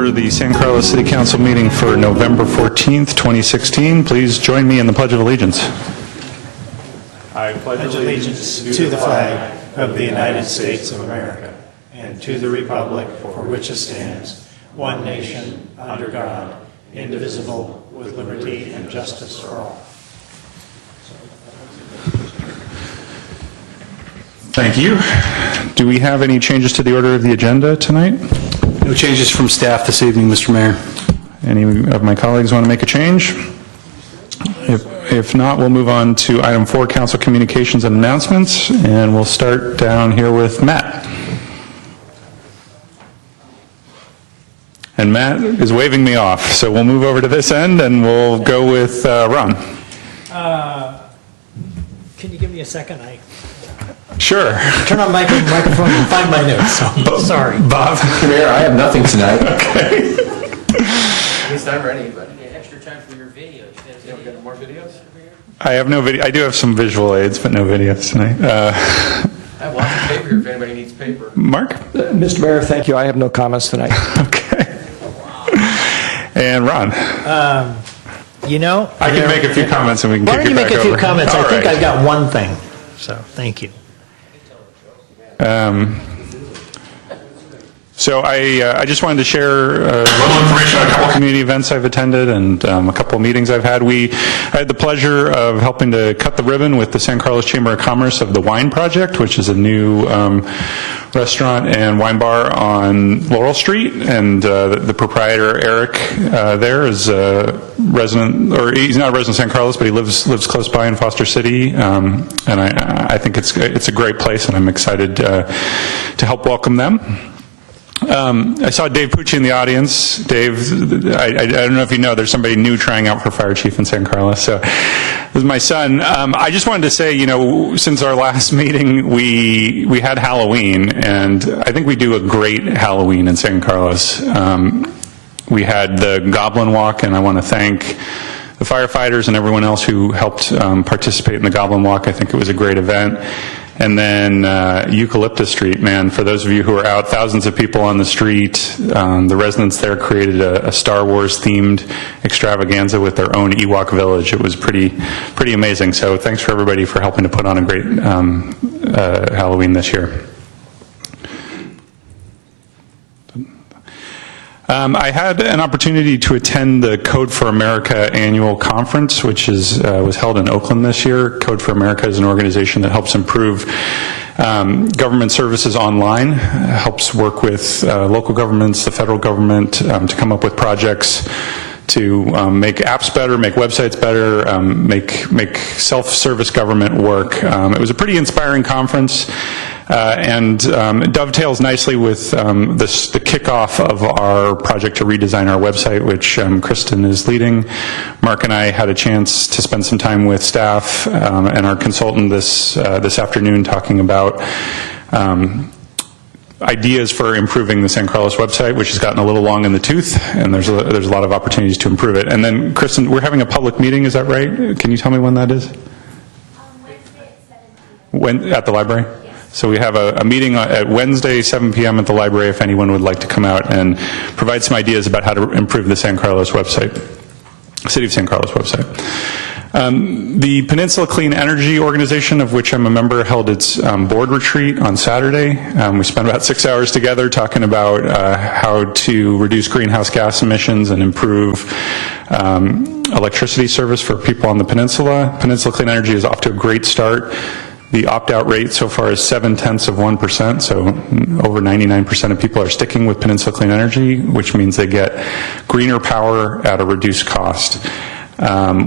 order the San Carlos City Council meeting for November 14th, 2016. Please join me in the Pledge of Allegiance. I pledge allegiance to the flag of the United States of America and to the republic for which it stands, one nation, under God, indivisible, with liberty and justice for all. Thank you. Do we have any changes to the order of the agenda tonight? No changes from staff this evening, Mr. Mayor. Any of my colleagues want to make a change? If not, we'll move on to item 4, council communications and announcements, and we'll start down here with Matt. And Matt is waving me off, so we'll move over to this end and we'll go with Ron. Can you give me a second? Sure. Turn on my microphone and find my notes. So, sorry. Bob? Mayor, I have nothing tonight. Okay. At least I'm ready, but. Extra time for your video. You don't get more videos? I have no video. I do have some visual aids, but no videos tonight. I have lots of paper if anybody needs paper. Mark? Mr. Mayor, thank you. I have no comments tonight. Okay. And Ron? I can make a few comments and we can Why kick don't it you back make a few over. comments? All I think right. I've got one thing. So, thank you. So I just wanted to share a little information on a couple community events I've attended and a couple of meetings I've had. I had the pleasure of helping to cut the ribbon with the San Carlos Chamber of Commerce of the Wine Project, which is a new restaurant and wine bar on Laurel Street, and the proprietor Eric there is a resident, or he's not a resident of San Carlos, but he lives close by in Foster City, and I think it's a great place, and I'm excited to help welcome them. I saw Dave Pucci in the audience. Dave, I don't know if you know, there's somebody new trying out for fire chief in San Carlos. So this is my son. I just wanted to say, since our last meeting, we had Halloween, and I think we do a great Halloween in San Carlos. We had the Goblin Walk, and I want to thank the firefighters and everyone else who helped participate in the Goblin Walk. I think it was a great event. And then Eucalyptus Street, man, for those of you who are out, thousands of people on the street. The residents there created a Star Wars themed extravaganza with their own Ewok village. It was pretty amazing. So thanks for everybody for helping to put on a great Halloween this year. I had an opportunity to attend the Code for America annual conference, which was held in Oakland this year. Code for America is an organization that helps improve government services online, helps work with local governments, the federal government, to come up with projects to make apps better, make websites better, make self-service government work. It was a pretty inspiring conference. And it dovetails nicely with the kickoff of our project to redesign our website, which Kristen is leading. Mark and I had a chance to spend some time with staff and our consultant this afternoon talking about ideas for improving the San Carlos website, which has gotten a little long in the tooth, and there's a lot of opportunities to improve it. And then, Kristen, we're having a public meeting, is that right? Can you tell me when that is? Wednesday at 7 p.m. At the library? So we have a meeting at Wednesday, 7 p.m. at the library if anyone would like to come out and provide some ideas about how to improve the San Carlos website, City of San Carlos website. The Peninsula Clean Energy Organization, of which I'm a member, held its board retreat on Saturday. We spent about 6 hours together talking about how to reduce greenhouse gas emissions and improve electricity service for people on the peninsula. Peninsula Clean Energy is off to a great start. The opt-out rate so far is 0.7%, so over 99% of people are sticking with Peninsula Clean Energy, which means they get greener power at a reduced cost.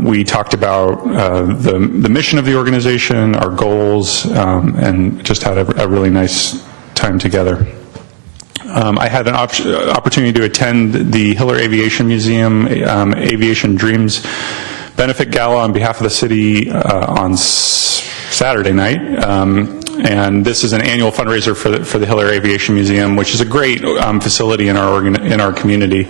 We talked about the mission of the organization, our goals, and just had a really nice time together. I had an opportunity to attend the Hiller Aviation Museum Aviation Dreams Benefit Gala on behalf of the city on Saturday night, and this is an annual fundraiser for the Hiller Aviation Museum, which is a great facility in our community.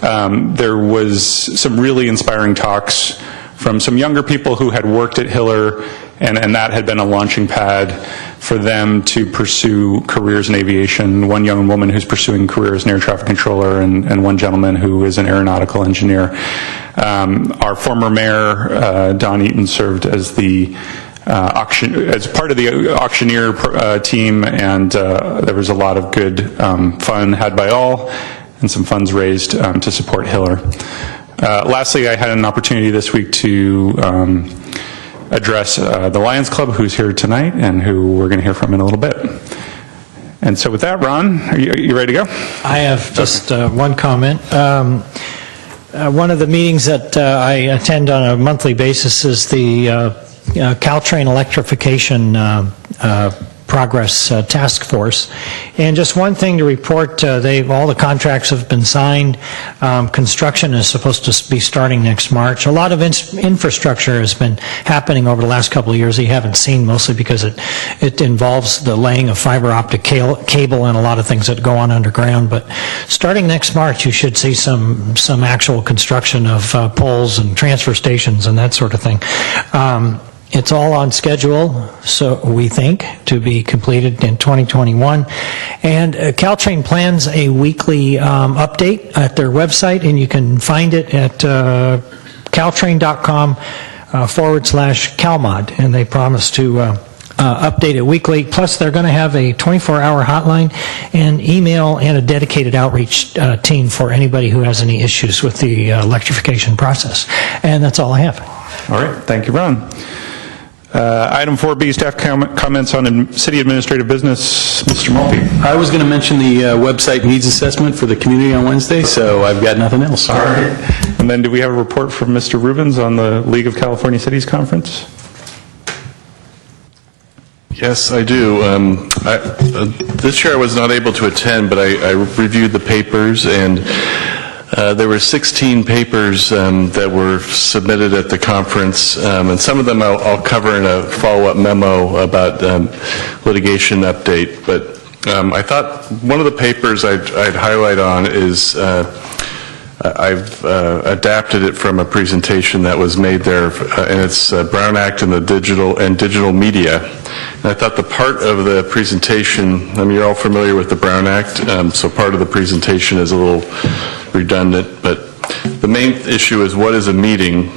There was some really inspiring talks from some younger people who had worked at Hiller and that had been a launching pad for them to pursue careers in aviation. One young woman who's pursuing career as an air traffic controller, and one gentleman who is an aeronautical engineer. Our former mayor, Don Eaton, served as the as part of the auctioneer team, and there was a lot of good fun had by all, and some funds raised to support Hiller. Lastly, I had an opportunity this week to address the Lions Club, who's here tonight and who we're going to hear from in a little bit. And so with that, Ron, are you ready to go? I have just one comment. One of the meetings that I attend on a monthly basis is the Caltrain electrification progress task force. And just one thing to report, all the contracts have been signed. Construction is supposed to be starting next March. A lot of infrastructure has been happening over the last couple of years that you haven't seen, mostly because it involves the laying of fiber optic cable and a lot of things that go on underground. But starting next March, you should see some actual construction of poles and transfer stations and that sort of thing. It's all on schedule, so we think, to be completed in 2021. And Caltrain plans a weekly update at their website, and you can find it at caltrain.com/CalMod, and they promise to update it weekly. Plus, they're going to have a 24-hour hotline and email and a dedicated outreach team for anybody who has any issues with the electrification process. And that's all I have. All right, thank you, Ron. Item 4B, staff comments on city administrative business. Mr. Mulkey. I was going to mention the website needs assessment for the community on Wednesday, so I've got nothing else. All right. And then do we have a report from Mr. Rubens on the League of California Cities Conference? Yes, I do. This year I was not able to attend, but I reviewed the papers, and there were 16 papers that were submitted at the conference, and some of them I'll cover in a follow-up memo about litigation update. But I thought one of the papers I'd highlight on is I've adapted it from a presentation that was made there, and it's Brown Act and the digital media. And I thought the part of the presentation, I mean, you're all familiar with the Brown Act, so part of the presentation is a little redundant, but the main issue is what is a meeting?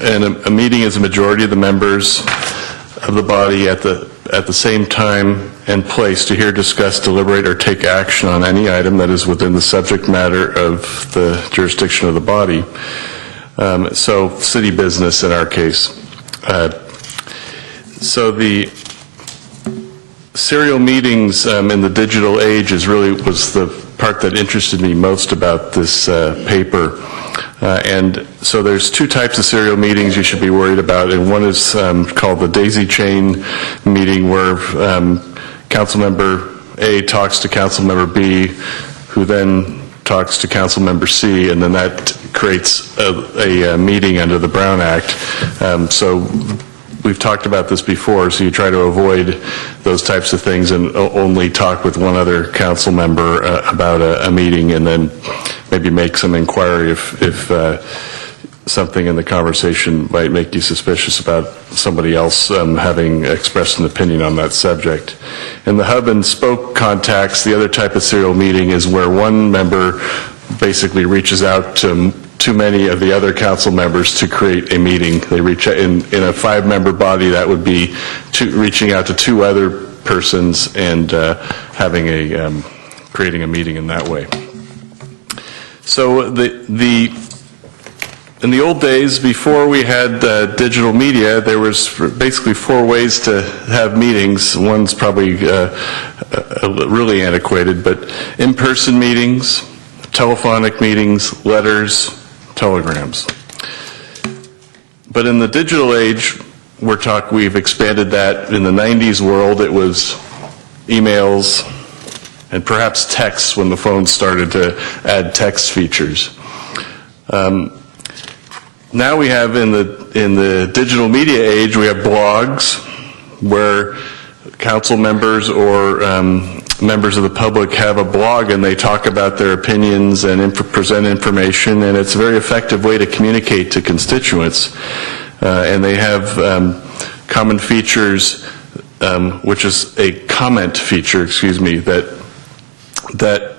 And a meeting is a majority of the members of the body at the same time and place to hear, discuss, deliberate, or take action on any item that is within the subject matter of the jurisdiction of the body. So city business in our case. So the serial meetings in the digital age was the part that interested me most about this paper. And so there's two types of serial meetings you should be worried about, and one is called the daisy chain meeting, where council member A talks to council member B, who then talks to council member C, and then that creates a meeting under the Brown Act. So we've talked about this before, so you try to avoid those types of things and only talk with one other council member about a meeting, and then maybe make some inquiry if something in the conversation might make you suspicious about somebody else having expressed an opinion on that subject. In the hub and spoke context, the other type of serial meeting is where one member basically reaches out to too many of the other council members to create a meeting. They reach out in a 5-member body, that would be reaching out to 2 other persons and having creating a meeting in that way. So in the old days, before we had digital media, there was basically 4 ways to have meetings. One's probably really antiquated, but in-person meetings, telephonic meetings, letters, telegrams. But in the digital age, we've expanded that. In the 90s world, it was emails and perhaps texts when the phone started to add text features. Now we have in the digital media age, we have blogs where council members or members of the public have a blog and they talk about their opinions and present information, and it's a very effective way to communicate to constituents. And they have common features, which is a comment feature, that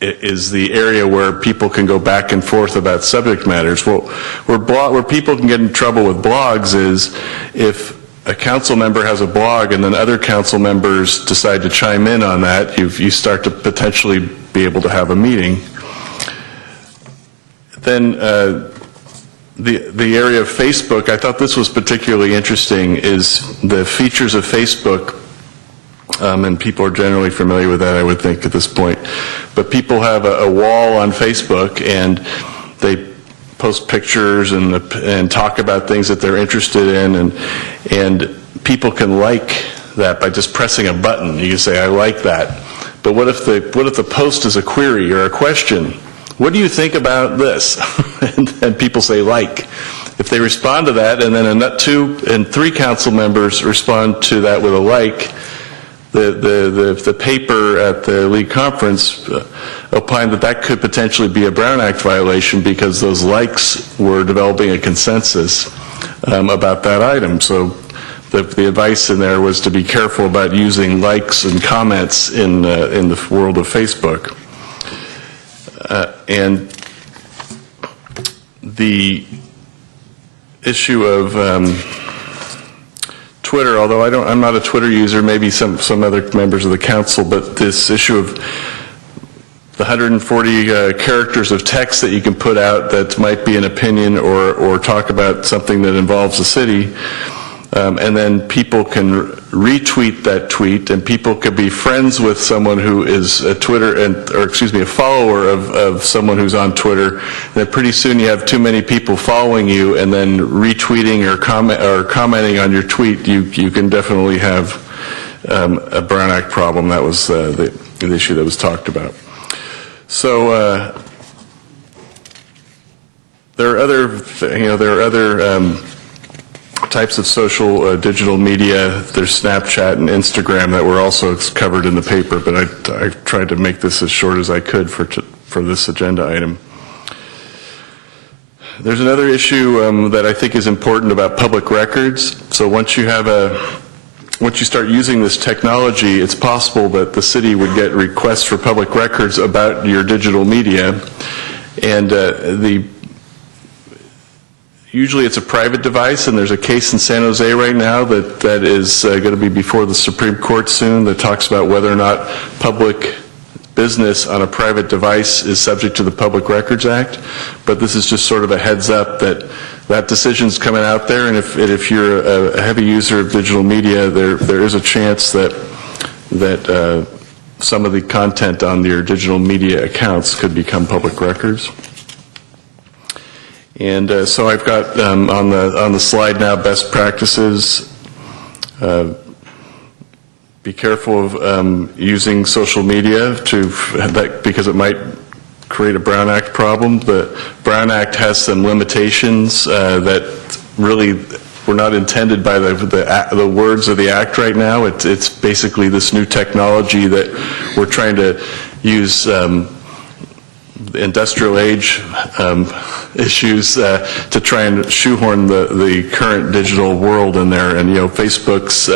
is the area where people can go back and forth about subject matters. Well, where people can get in trouble with blogs is if a council member has a blog and then other council members decide to chime in on that, you start to potentially be able to have a meeting. Then the area of Facebook, I thought this was particularly interesting, is the features of Facebook, and people are generally familiar with that, I would think, at this point. But people have a wall on Facebook, and they post pictures and talk about things that they're interested in, and people can like that by just pressing a button. You can say, I like that. But what if the post is a query or a question? What do you think about this? and people say like. If they respond to that, and then 2 and 3 council members respond to that with a like, the paper at the league conference opined that could potentially be a Brown Act violation because those likes were developing a consensus about that item. So the advice in there was to be careful about using likes and comments in the world of Facebook. And the issue of Twitter, although I'm not a Twitter user, maybe some other members of the council, but this issue of the 140 characters of text that you can put out that might be an opinion or talk about something that involves the city, and then people can retweet that tweet, and people could be friends with someone who is a a follower of someone who's on Twitter. And then pretty soon you have too many people following you, and then retweeting or commenting on your tweet, you can definitely have a Brown Act problem. That was the issue that was talked about. So there are other types of social digital media. There's Snapchat and Instagram that were also covered in the paper, but I tried to make this as short as I could for this agenda item. There's another issue that I think is important about public records. So once you start using this technology, it's possible that the city would get requests for public records about your digital media, and usually it's a private device, and there's a case in San Jose right now that is going to be before the Supreme Court soon that talks about whether or not public business on a private device is subject to the Public Records Act. But this is just sort of a heads up that decision's coming out there, and if you're a heavy user of digital media, there is a chance that some of the content on your digital media accounts could become public records. And so I've got on the slide now best practices. Be careful of using social media because it might create a Brown Act problem. The Brown Act has some limitations that really were not intended by the words of the Act right now. It's basically this new technology that we're trying to use industrial age issues to try and shoehorn the current digital world in there. And Facebook's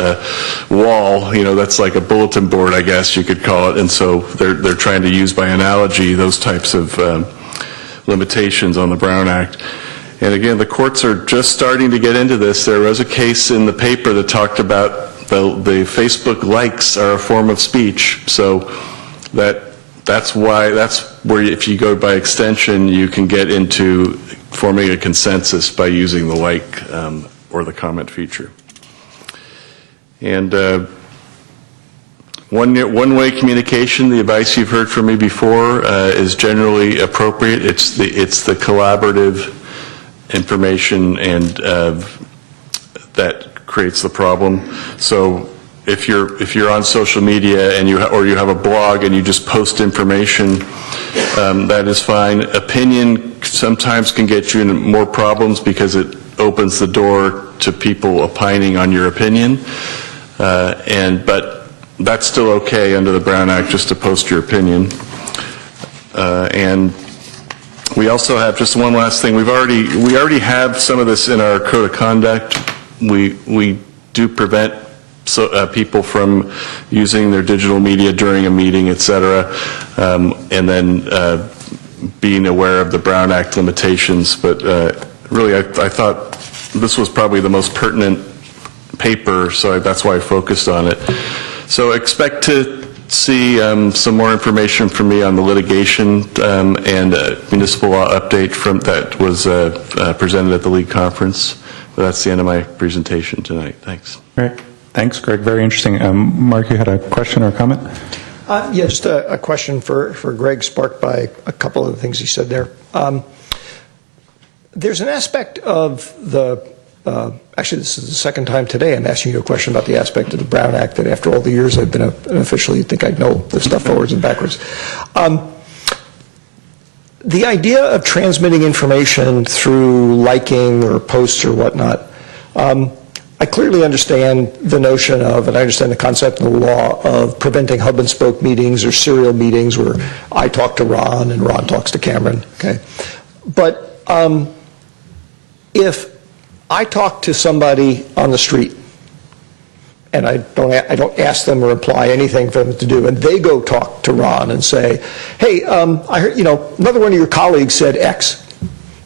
wall, that's like a bulletin board, I guess you could call it. And so they're trying to use by analogy those types of limitations on the Brown Act. And again, the courts are just starting to get into this. There was a case in the paper that talked about the Facebook likes are a form of speech. So that's where if you go by extension, you can get into forming a consensus by using the like or the comment feature. And one-way communication, the advice you've heard from me before, is generally appropriate. It's the collaborative information and that creates the problem. So if you're on social media and you have a blog and you just post information, that is fine. Opinion sometimes can get you in more problems because it opens the door to people opining on your opinion, but that's still okay under the Brown Act just to post your opinion. And we also have just one last thing. We already have some of this in our code of conduct. We do prevent people from using their digital media during a meeting, et cetera, and then being aware of the Brown Act limitations. But really, I thought this was probably the most pertinent paper, so that's why I focused on it. So expect to see some more information from me on the litigation and municipal law update that was presented at the League Conference. But that's the end of my presentation tonight. Thanks. Great. Thanks, Greg. Very interesting. Mark, you had a question or a comment? Yeah, just a question for Greg, sparked by a couple of the things he said there. There's an aspect of the, actually this is the second time today I'm asking you a question about the aspect of the Brown Act that after all the years I've been an official, you'd think I'd know the stuff forwards and backwards. The idea of transmitting information through liking or posts or whatnot, I clearly understand the notion of, and I understand the concept of the law of preventing hub and spoke meetings or serial meetings where I talk to Ron and Ron talks to Cameron, okay? But if I talk to somebody on the street and I don't ask them or imply anything for them to do, and they go talk to Ron and say, hey, I heard, another one of your colleagues said X,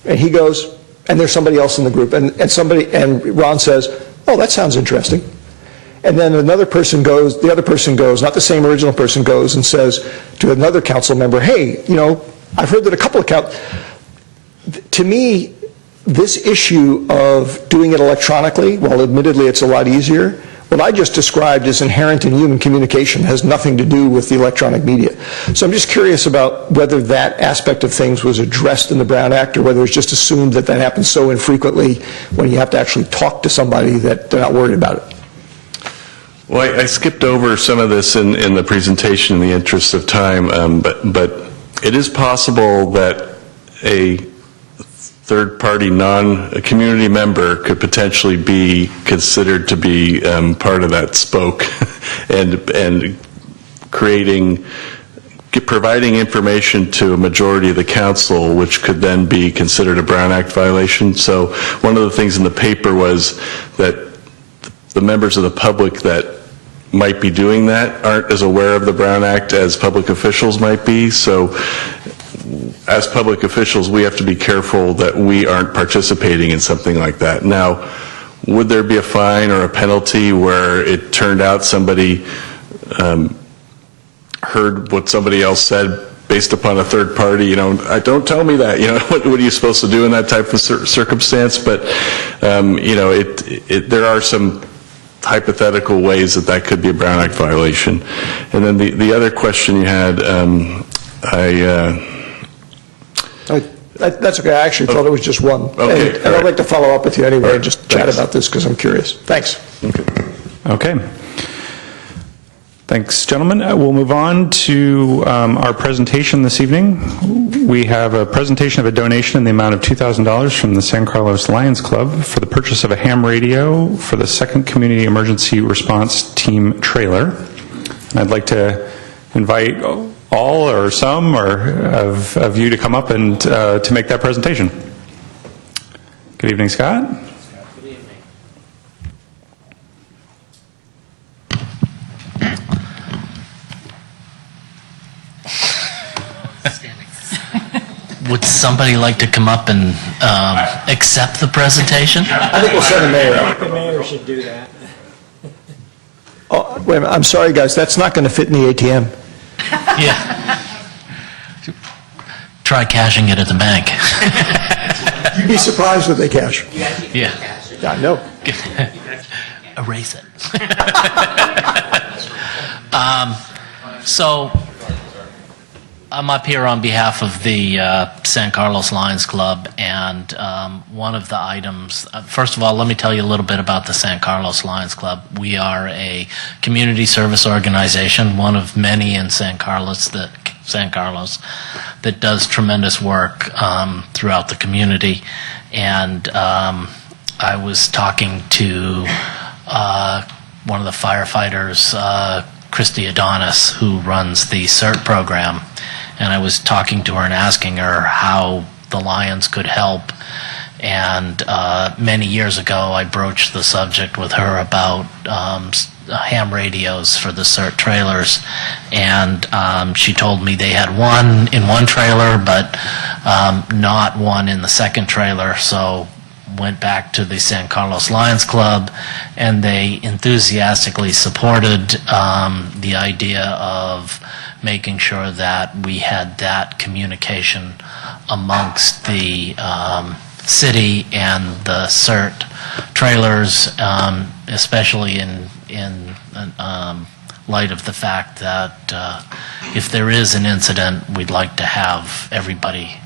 and he goes, and there's somebody else in the group, and Ron says, oh, that sounds interesting. And then another person goes, the other person goes, not the same original person goes and says to another council member, hey, I've heard that a couple of to me, this issue of doing it electronically, while admittedly it's a lot easier, what I just described is inherent in human communication, has nothing to do with the electronic media. So I'm just curious about whether that aspect of things was addressed in the Brown Act or whether it's just assumed that happens so infrequently when you have to actually talk to somebody that they're not worried about it. Well, I skipped over some of this in the presentation in the interest of time, but it is possible that a third-party non-community member could potentially be considered to be part of that spoke and providing information to a majority of the council, which could then be considered a Brown Act violation. So one of the things in the paper was that the members of the public that might be doing that aren't as aware of the Brown Act as public officials might be. So as public officials, we have to be careful that we aren't participating in something like that. Now, would there be a fine or a penalty where it turned out somebody heard what somebody else said based upon a third party? Don't tell me that. What are you supposed to do in that type of circumstance? But there are some hypothetical ways that could be a Brown Act violation. And then the other question you had, That's okay. I actually thought it was just one. Okay, and I'd like to follow up with you anyway and just chat about this because I'm curious. Thanks. Okay. Thanks, gentlemen. We'll move on to our presentation this evening. We have a presentation of a donation in the amount of $2,000 from the San Carlos Lions Club for the purchase of a ham radio for the 2nd Community Emergency Response Team trailer. And I'd like to invite all or some of you to come up and to make that presentation. Good evening, Scott. Good evening. Would somebody like to come up and accept the presentation? I think we'll send the mayor out. The mayor should do that. Oh, wait a minute. I'm sorry, guys. That's not going to fit in the ATM. Yeah. Try cashing it at the bank. You'd be surprised what they cash. Yeah. Yeah, I know. Erase it. So I'm up here on behalf of the San Carlos Lions Club, and one of the items, first of all, let me tell you a little bit about the San Carlos Lions Club. We are a community service organization, one of many in San Carlos that does tremendous work throughout the community. And I was talking to one of the firefighters, Christy Adonis, who runs the CERT program, and I was talking to her and asking her how the Lions could help. And many years ago, I broached the subject with her about ham radios for the CERT trailers, and she told me they had one in one trailer, but not one in the second trailer. So went back to the San Carlos Lions Club, and they enthusiastically supported the idea of making sure that we had that communication amongst the city and the CERT trailers, especially in light of the fact that if there is an incident, we'd like to have everybody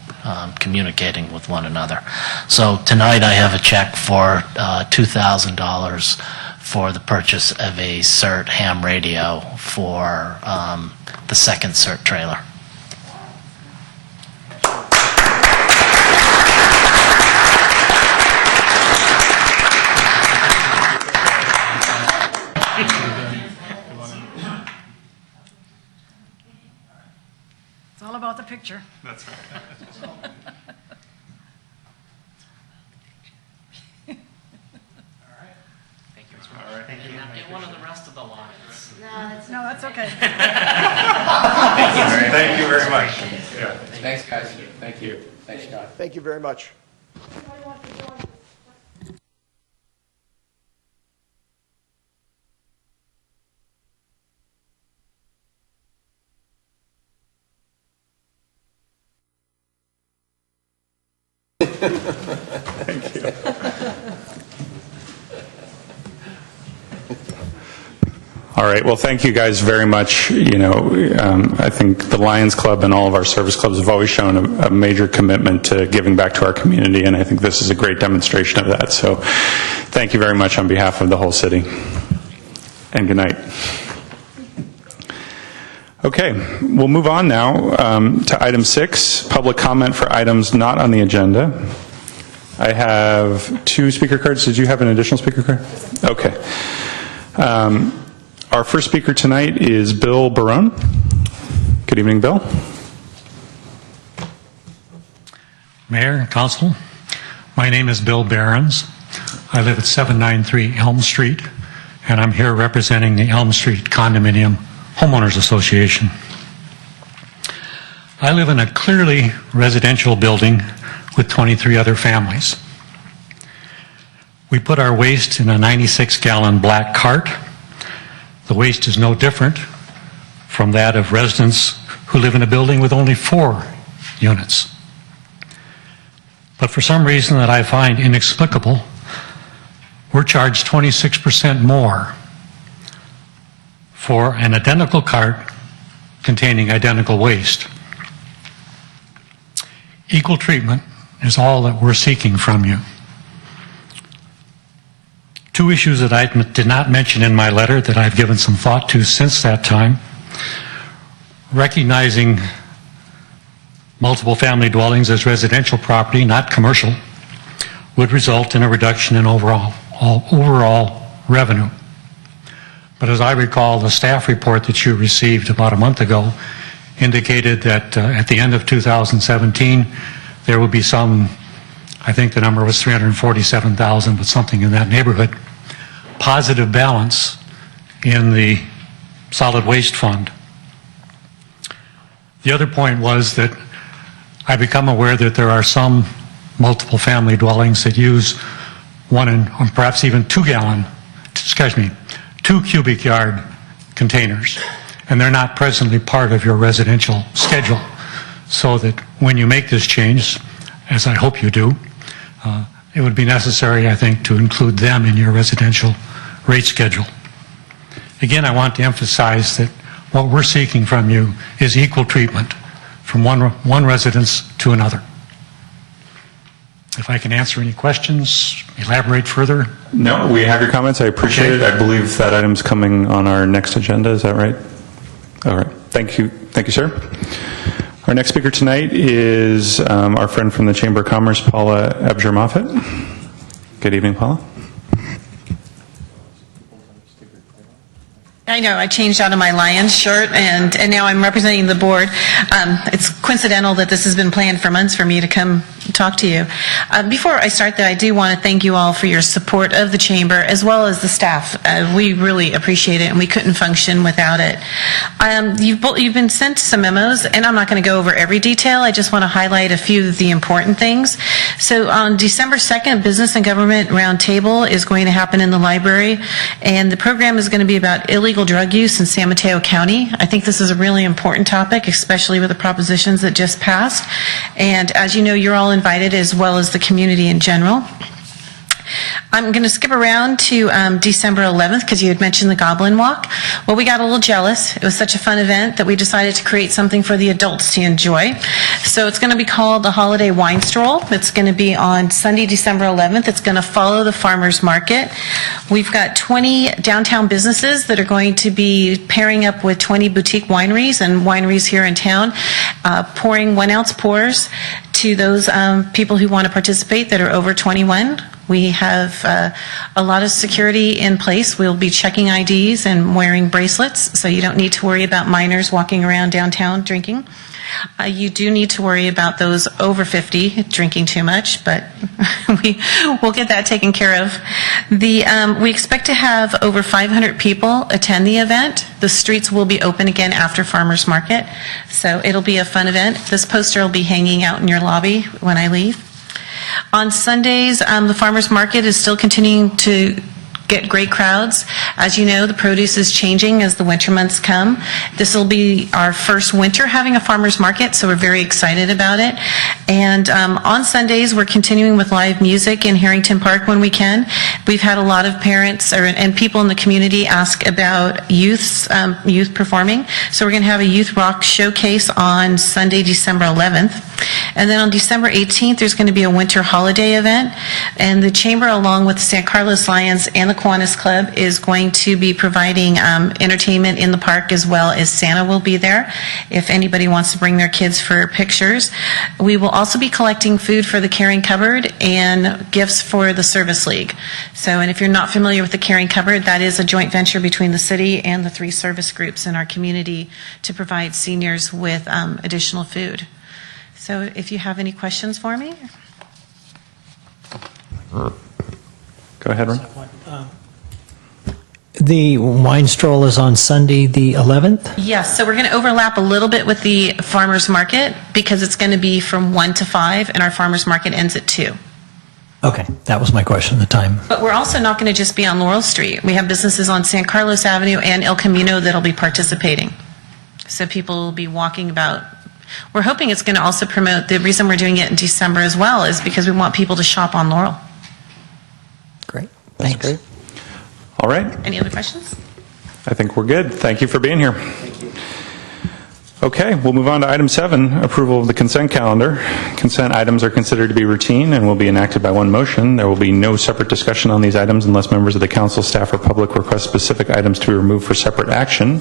communicating with one another. So tonight I have a check for $2,000 for the purchase of a CERT ham radio for the second CERT trailer. It's all about the picture. That's right. Get one of the rest of the lines. No, that's okay. Thank you very much. Yeah. Thanks, guys. Thank you. Thanks, Scott. Thank you very much. Thank you. All right. Well, thank you guys very much. You know, I think the Lions Club and all of our service clubs have always shown a major commitment to giving back to our community, and I think this is a great demonstration of that. So thank you very much on behalf of the whole city. And good night. Okay, we'll move on now to item 6, public comment for items not on the agenda. I have 2 speaker cards. Did you have an additional speaker card? Okay. Our first speaker tonight is Bill Barone. Good evening, Bill. Mayor and Council, my name is Bill Behrens. I live at 793 Elm Street, and I'm here representing the Elm Street Condominium Homeowners Association. I live in a clearly residential building with 23 other families. We put our waste in a 96-gallon black cart. The waste is no different from that of residents who live in a building with only 4 units. But for some reason that I find inexplicable, we're charged 26% more for an identical cart containing identical waste. Equal treatment is all that we're seeking from you. 2 issues that I did not mention in my letter that I've given some thought to since that time. Recognizing multiple family dwellings as residential property, not commercial, would result in a reduction in overall revenue. But as I recall, the staff report that you received about a month ago indicated that at the end of 2017, there would be some, I think the number was 347,000, but something in that neighborhood, positive balance in the solid waste fund. The other point was that I become aware that there are some multiple family dwellings that use 1 or perhaps even 2 cubic yard containers, and they're not presently part of your residential schedule. So that when you make this change, as I hope you do, it would be necessary, I think, to include them in your residential rate schedule. Again, I want to emphasize that what we're seeking from you is equal treatment from one residence to another. If I can answer any questions, elaborate further. No, we have your comments. I appreciate it. I believe that item's coming on our next agenda. Is that right? All right. Thank you. Thank you, sir. Our next speaker tonight is our friend from the Chamber of Commerce, Paula Ebger-Moffett. Good evening, Paula. I know, I changed out of my Lions shirt, and now I'm representing the board. It's coincidental that this has been planned for months for me to come talk to you. Before I start, though, I do want to thank you all for your support of the chamber as well as the staff. We really appreciate it, and we couldn't function without it. You've been sent some memos, and I'm not going to go over every detail. I just want to highlight a few of the important things. So on December 2nd, Business and Government Roundtable is going to happen in the library, and the program is going to be about illegal drug use in San Mateo County. I think this is a really important topic, especially with the propositions that just passed. And as you know, you're all invited, as well as the community in general. I'm going to skip around to December 11th because you had mentioned the Goblin Walk. Well, we got a little jealous. It was such a fun event that we decided to create something for the adults to enjoy. So it's going to be called the Holiday Wine Stroll. It's going to be on Sunday, December 11th. It's going to follow the farmers market. We've got 20 downtown businesses that are going to be pairing up with 20 boutique wineries and wineries here in town, pouring 1-ounce pours to those people who want to participate that are over 21. We have a lot of security in place. We'll be checking IDs and wearing bracelets, so you don't need to worry about minors walking around downtown drinking. You do need to worry about those over 50 drinking too much, but we'll get that taken care of. We expect to have over 500 people attend the event. The streets will be open again after Farmers Market, so it'll be a fun event. This poster will be hanging out in your lobby when I leave. On Sundays, the farmers market is still continuing to get great crowds. As you know, the produce is changing as the winter months come. This will be our first winter having a farmers market, so we're very excited about it. And on Sundays, we're continuing with live music in Harrington Park when we can. We've had a lot of parents and people in the community ask about youth performing. So we're going to have a youth rock showcase on Sunday, December 11th. And then on December 18th, there's going to be a winter holiday event. And the Chamber, along with the San Carlos Lions and the Kiwanis Club, is going to be providing entertainment in the park, as well as Santa will be there if anybody wants to bring their kids for pictures. We will also be collecting food for the Caring Cupboard and gifts for the Service League. So, and if you're not familiar with the Caring Cupboard, that is a joint venture between the city and the 3 service groups in our community to provide seniors with additional food. So if you have any questions for me. Go ahead, Ron. The wine stroll is on Sunday, the 11th? Yes, so we're going to overlap a little bit with the farmers market because it's going to be from 1 to 5 and our farmers market ends at 2. Okay, that was my question, the time. But we're also not going to just be on Laurel Street. We have businesses on San Carlos Avenue and El Camino that'll be participating. So people will be walking about. We're hoping it's going to also promote, the reason we're doing it in December as well is because we want people to shop on Laurel. Great, thanks. Great. All right. Any other questions? I think we're good. Thank you for being here. Okay, we'll move on to item 7, approval of the consent calendar. Consent items are considered to be routine and will be enacted by one motion. There will be no separate discussion on these items unless members of the council, staff, or public request specific items to be removed for separate action.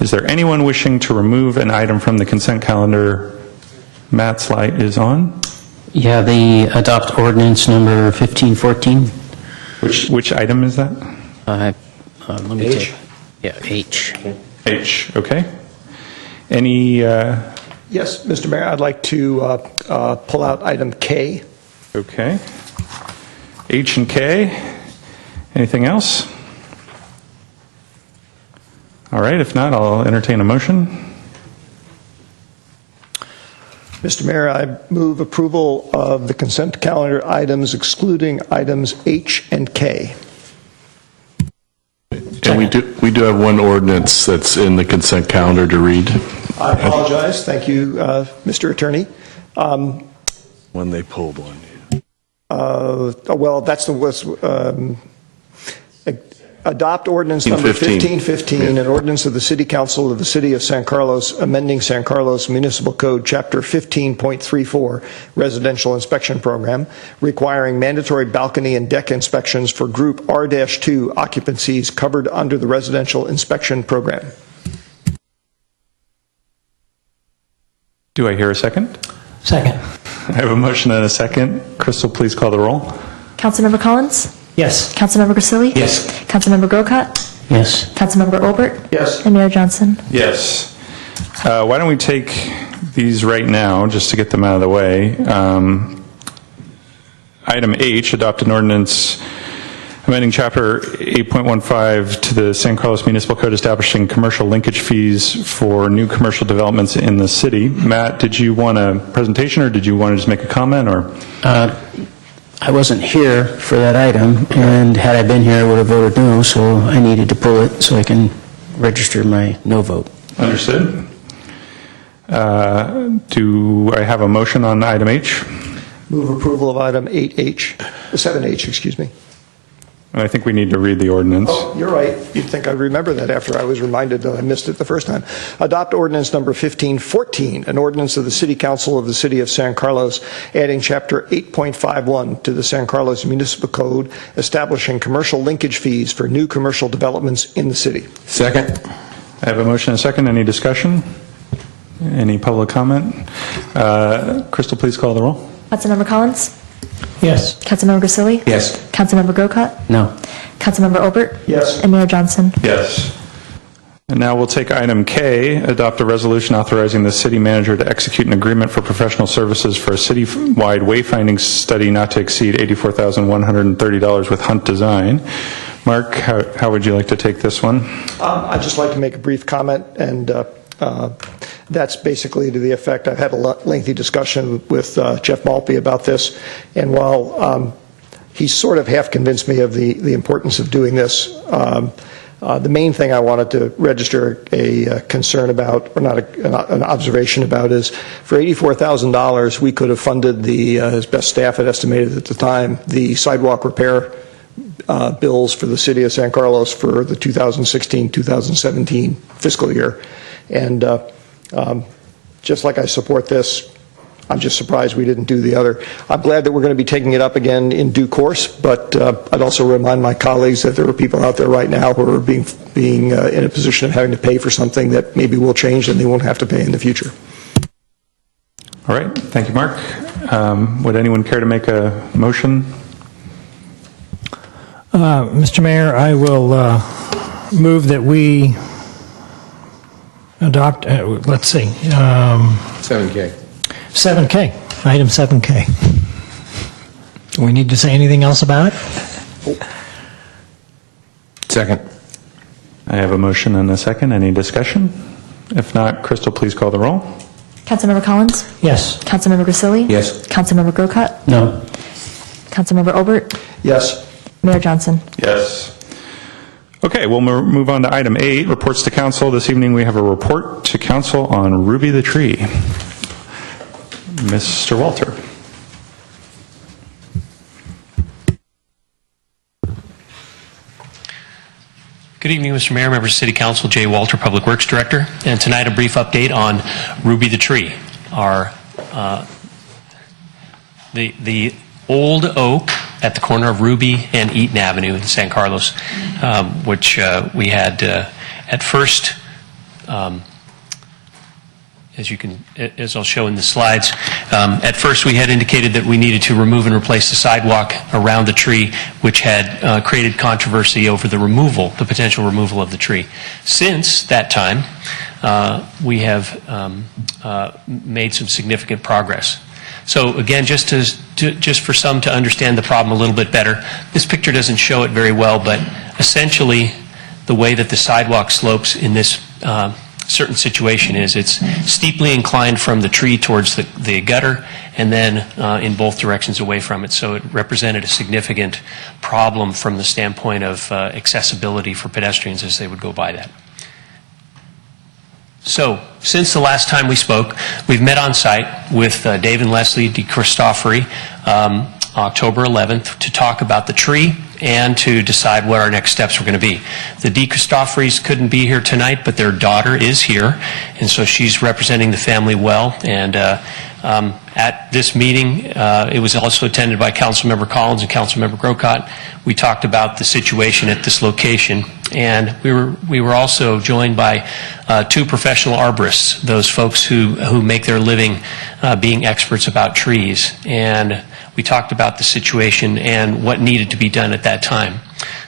Is there anyone wishing to remove an item from the consent calendar? Matt's light is on. Yeah, the adopt ordinance number 1514. Which item is that? Let me H? take. Yeah, H. H, okay. Any, Yes, Mr. Mayor, I'd like to pull out item K. okay. H and K. Anything else? All right, if not, I'll entertain a motion. Mr. Mayor, I move approval of the consent calendar items excluding items H and K. And we do have one ordinance that's in the consent calendar to read. I apologize. Thank you, Mr. Attorney. When they pulled one. Well, that's the adopt ordinance number 1515, an ordinance of the City Council of the City of San Carlos amending San Carlos Municipal Code Chapter 15.34 Residential Inspection Program, requiring mandatory balcony and deck inspections for Group R-2 occupancies covered under the Residential Inspection Program. Do I hear a second? Second. I have a motion and a second. Crystal, please call the roll. Councilmember Collins? Yes. Councilmember Grisilli? Yes. Councilmember Grocott? Yes. Councilmember Olbert? Yes. And Mayor Johnson? Yes. Why don't we take these right now, just to get them out of the way? Item H, adopt an ordinance amending Chapter 8.15 to the San Carlos Municipal Code establishing commercial linkage fees for new commercial developments in the city. Matt, did you want a presentation, or did you want to just make a comment, or? I wasn't here for that item, and had I been here, I would have voted no, so I needed to pull it so I can register my no vote. Understood. Do I have a motion on item H? Move approval of item 8H, 7H, excuse me. I think we need to read the ordinance. Oh, you're right. You'd think I'd remember that after I was reminded that I missed it the first time. Adopt ordinance number 1514, an ordinance of the City Council of the City of San Carlos, adding Chapter 8.51 to the San Carlos Municipal Code, establishing commercial linkage fees for new commercial developments in the city. Second. I have a motion and a second. Any discussion? Any public comment? Crystal, please call the roll. Councilmember Collins? Yes. Councilmember Grisilli? Yes. Councilmember Grocott? No. Councilmember Obert? Yes. And Mayor Johnson? Yes. And now we'll take item K, adopt a resolution authorizing the city manager to execute an agreement for professional services for a citywide wayfinding study not to exceed $84,130 with Hunt Design. Mark, how would you like to take this one? I'd just like to make a brief comment, and that's basically to the effect, I've had a lengthy discussion with Jeff Maltby about this, and while he sort of half convinced me of the importance of doing this, the main thing I wanted to register a concern about, or not an observation about, is for $84,000, we could have funded the, as best staff had estimated at the time, the sidewalk repair bills for the city of San Carlos for the 2016-2017 fiscal year. And just like I support this, I'm just surprised we didn't do the other. I'm glad that we're going to be taking it up again in due course, but I'd also remind my colleagues that there are people out there right now who are being in a position of having to pay for something that maybe will change and they won't have to pay in the future. All right. Thank you, Mark. Would anyone care to make a motion? Mr. Mayor, I will move that we adopt, let's see, 7K. 7K, item 7K. Do we need to say anything else about it? Second. I have a motion and a second. Any discussion? If not, Crystal, please call the roll. Councilmember Collins? Yes. Councilmember Grisilli? Yes. Councilmember Grocott? No. Councilmember Obert? Yes. Mayor Johnson? Yes. Okay, we'll move on to item 8, reports to council. This evening we have a report to council on Ruby the Tree. Mr. Walter. Good evening, Mr. Mayor, members of City Council, Jay Walter, Public Works Director. And tonight a brief update on Ruby the Tree, our the old oak at the corner of Ruby and Eaton Avenue in San Carlos, which we had at first, as I'll show in the slides, at first we had indicated that we needed to remove and replace the sidewalk around the tree, which had created controversy over the potential removal of the tree. Since that time, we have made some significant progress. So again, just for some to understand the problem a little bit better, this picture doesn't show it very well, but essentially the way that the sidewalk slopes in this certain situation is it's steeply inclined from the tree towards the gutter and then in both directions away from it. So it represented a significant problem from the standpoint of accessibility for pedestrians as they would go by that. So, since the last time we spoke, we've met on site with Dave and Leslie DeCristofori October 11th to talk about the tree and to decide what our next steps were going to be. The DeCristoforis couldn't be here tonight, but their daughter is here, and so she's representing the family well. And at this meeting, it was also attended by Councilmember Collins and Councilmember Grocott. We talked about the situation at this location, and we were also joined by two professional arborists, those folks who make their living being experts about trees. And we talked about the situation and what needed to be done at that time.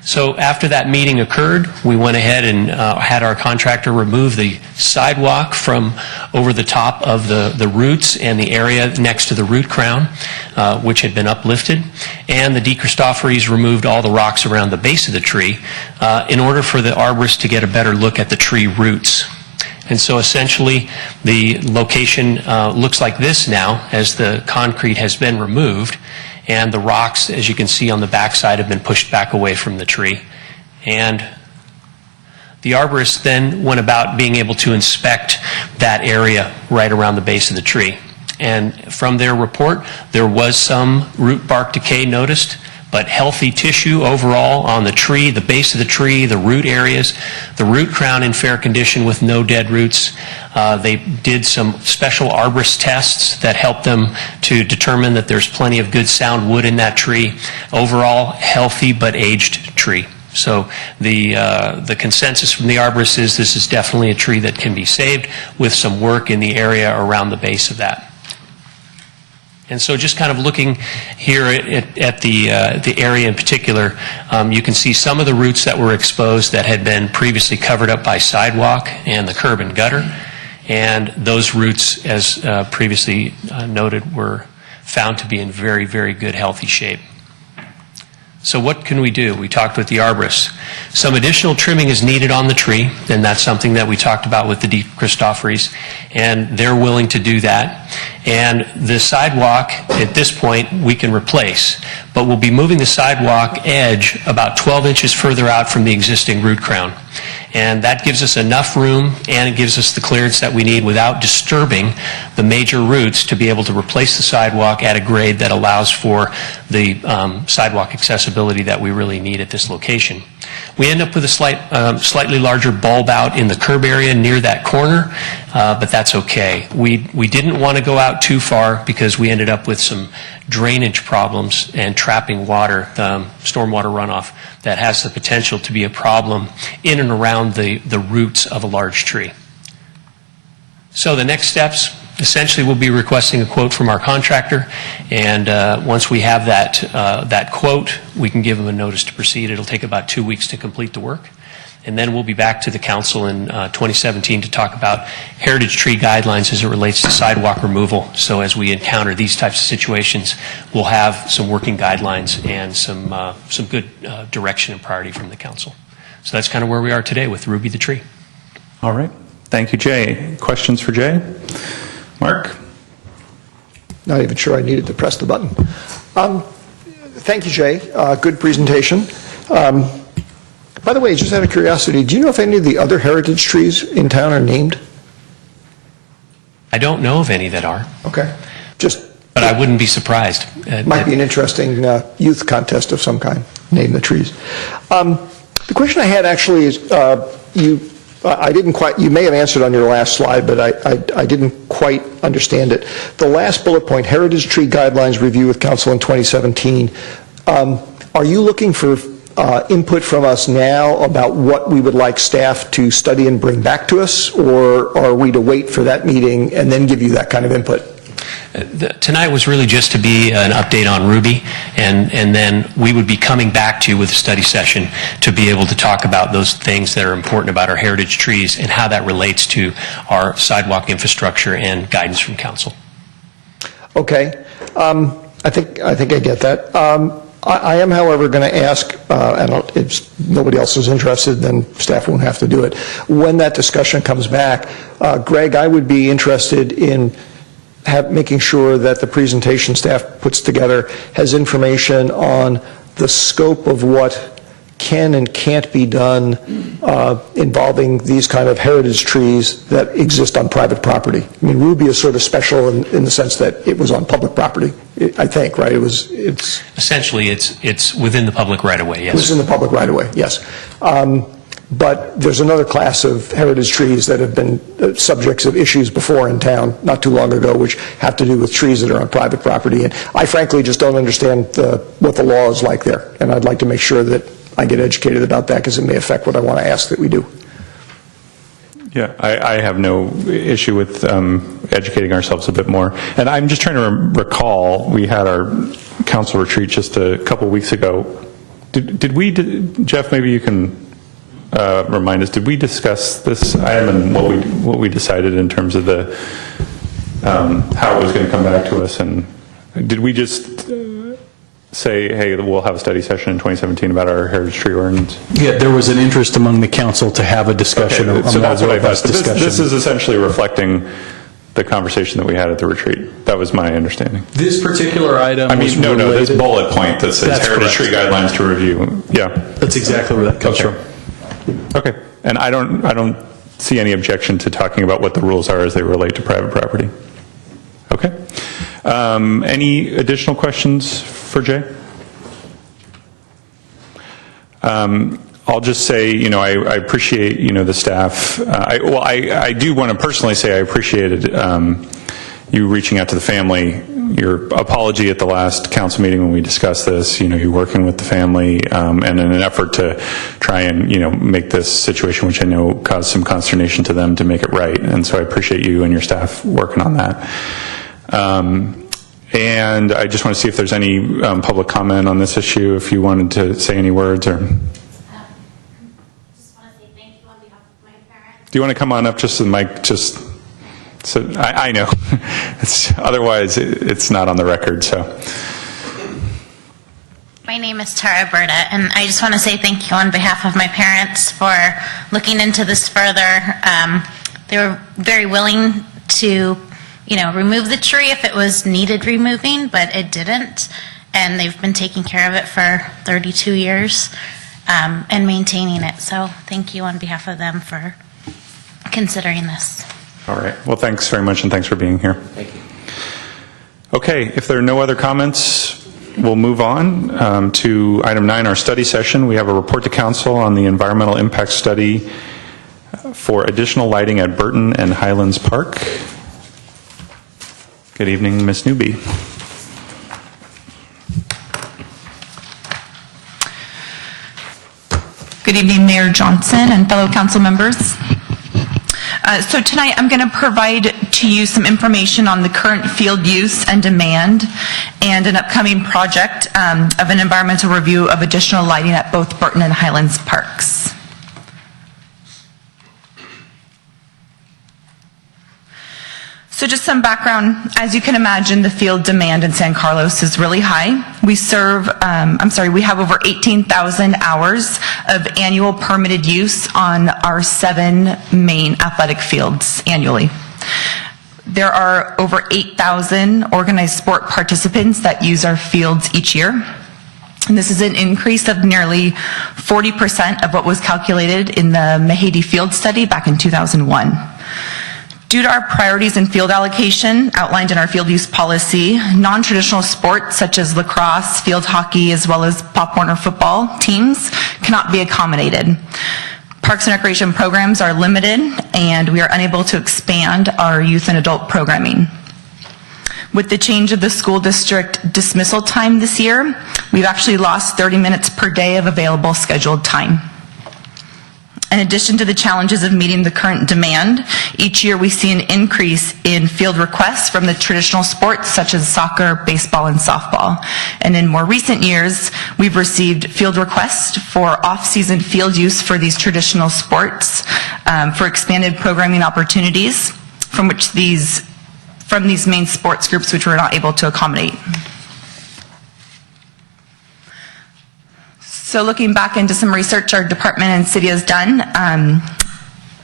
So after that meeting occurred, we went ahead and had our contractor remove the sidewalk from over the top of the roots and the area next to the root crown, which had been uplifted. And the De Christoforis removed all the rocks around the base of the tree in order for the arborist to get a better look at the tree roots. And so essentially, the location looks like this now as the concrete has been removed. And the rocks, as you can see on the backside, have been pushed back away from the tree. And the arborist then went about being able to inspect that area right around the base of the tree. And from their report, there was some root bark decay noticed, but healthy tissue overall on the tree, the base of the tree, the root areas, the root crown in fair condition with no dead roots. They did some special arborist tests that helped them to determine that there's plenty of good sound wood in that tree. Overall, healthy but aged tree. So the consensus from the arborist is this is definitely a tree that can be saved with some work in the area around the base of that. And so just kind of looking here at the area in particular, you can see some of the roots that were exposed that had been previously covered up by sidewalk and the curb and gutter. And those roots, as previously noted, were found to be in very, very good, healthy shape. So what can we do? We talked with the arborist. Some additional trimming is needed on the tree, and that's something that we talked about with the De Christoforis, and they're willing to do that. And the sidewalk, at this point, we can replace, but we'll be moving the sidewalk edge about 12 inches further out from the existing root crown. And that gives us enough room, and it gives us the clearance that we need without disturbing the major roots to be able to replace the sidewalk at a grade that allows for the sidewalk accessibility that we really need at this location. We end up with a slightly larger bulb out in the curb area near that corner, but that's okay. We didn't want to go out too far because we ended up with some drainage problems and trapping water, stormwater runoff, that has the potential to be a problem in and around the roots of a large tree. So the next steps, essentially we'll be requesting a quote from our contractor, and once we have that quote, we can give them a notice to proceed. It'll take about 2 weeks to complete the work. And then we'll be back to the council in 2017 to talk about heritage tree guidelines as it relates to sidewalk removal. So as we encounter these types of situations, we'll have some working guidelines and some good direction and priority from the council. So that's kind of where we are today with Ruby the tree. All right. Thank you, Jay. Questions for Jay? Mark? Not even sure I needed to press the button. Thank you, Jay. Good presentation. By the way, just out of curiosity, do you know if any of the other heritage trees in town are named? I don't know of any that are. Okay. But I wouldn't be surprised. Might be an interesting youth contest of some kind. Name the trees. The question I had actually is, you may have answered on your last slide, but I didn't quite understand it. The last bullet point, heritage tree guidelines review with council in 2017. Are you looking for input from us now about what we would like staff to study and bring back to us, or are we to wait for that meeting and then give you that kind of input? Tonight was really just to be an update on Ruby, and then we would be coming back to you with a study session to be able to talk about those things that are important about our heritage trees and how that relates to our sidewalk infrastructure and guidance from council. Okay. I think I get that. I am, however, going to ask, and if nobody else is interested, then staff won't have to do it. When that discussion comes back, Greg, I would be interested in making sure that the presentation staff puts together has information on the scope of what can and can't be done involving these kind of heritage trees that exist on private property. I mean, Ruby is sort of special in the sense that it was on public property, I think, right? It's essentially it's within the public right-of-way, yes. It was in the public right-of-way, yes. But there's another class of heritage trees that have been subjects of issues before in town not too long ago, which have to do with trees that are on private property. And I frankly just don't understand what the law is like there. And I'd like to make sure that I get educated about that because it may affect what I want to ask that we do. Yeah, I have no issue with educating ourselves a bit more. And I'm just trying to recall, we had our council retreat just a couple weeks ago. Did we, Jeff, maybe you can remind us, did we discuss this item and what we decided in terms of the, how it was going to come back to us? And did we just say, hey, we'll have a study session in 2017 about our heritage tree ordinance? Yeah, there was an interest among the council to have a discussion. Okay, so that's what I thought. But Discussion. this is essentially reflecting the conversation that we had at the retreat. That was my understanding. This particular item was no, this related- bullet point that says That's heritage tree correct. guidelines to review. Yeah. That's exactly where that comes Okay. from. Okay. And I don't see any objection to talking about what the rules are as they relate to private property. Okay. Any additional questions for Jay? I'll just say, I appreciate, the staff. I do want to personally say I appreciated you reaching out to the family, your apology at the last council meeting when we discussed this, you working with the family, and in an effort to try and, make this situation, which I know caused some consternation to them, to make it right. And so I appreciate you and your staff working on that. And I just want to see if there's any public comment on this issue, if you wanted to say any words or... Do you want to come on up just to the mic? Just so I know. Otherwise, it's not on the record. So, my name is Tara Berta, and I just want to say thank you on behalf of my parents for looking into this further. They were very willing to, remove the tree if it was needed removing, but it didn't, and they've been taking care of it for 32 years and maintaining it. So, thank you on behalf of them for considering this. all right. Well, thanks very much, and thanks for being here. Thank you. Okay. If there are no other comments, we'll move on to item 9, our study session. We have a report to council on the environmental impact study for additional lighting at Burton and Highlands Park. Good evening, Ms. Newby. Good evening, Mayor Johnson and fellow council members. So tonight I'm going to provide to you some information on the current field use and demand and an upcoming project of an environmental review of additional lighting at both Burton and Highlands Parks. So just some background, as you can imagine, the field demand in San Carlos is really high. We have over 18,000 hours of annual permitted use on our 7 main athletic fields annually. There are over 8,000 organized sport participants that use our fields each year. And this is an increase of nearly 40% of what was calculated in the Mahady Field Study back in 2001. Due to our priorities in field allocation outlined in our field use policy, non-traditional sports such as lacrosse, field hockey, as well as Pop Warner football teams cannot be accommodated. Parks and recreation programs are limited, and we are unable to expand our youth and adult programming. With the change of the school district dismissal time this year, we've actually lost 30 minutes per day of available scheduled time. In addition to the challenges of meeting the current demand, each year we see an increase in field requests from the traditional sports such as soccer, baseball, and softball. And in more recent years, we've received field requests for off-season field use for these traditional sports, for expanded programming opportunities from these main sports groups which we're not able to accommodate. So looking back into some research our department and city has done,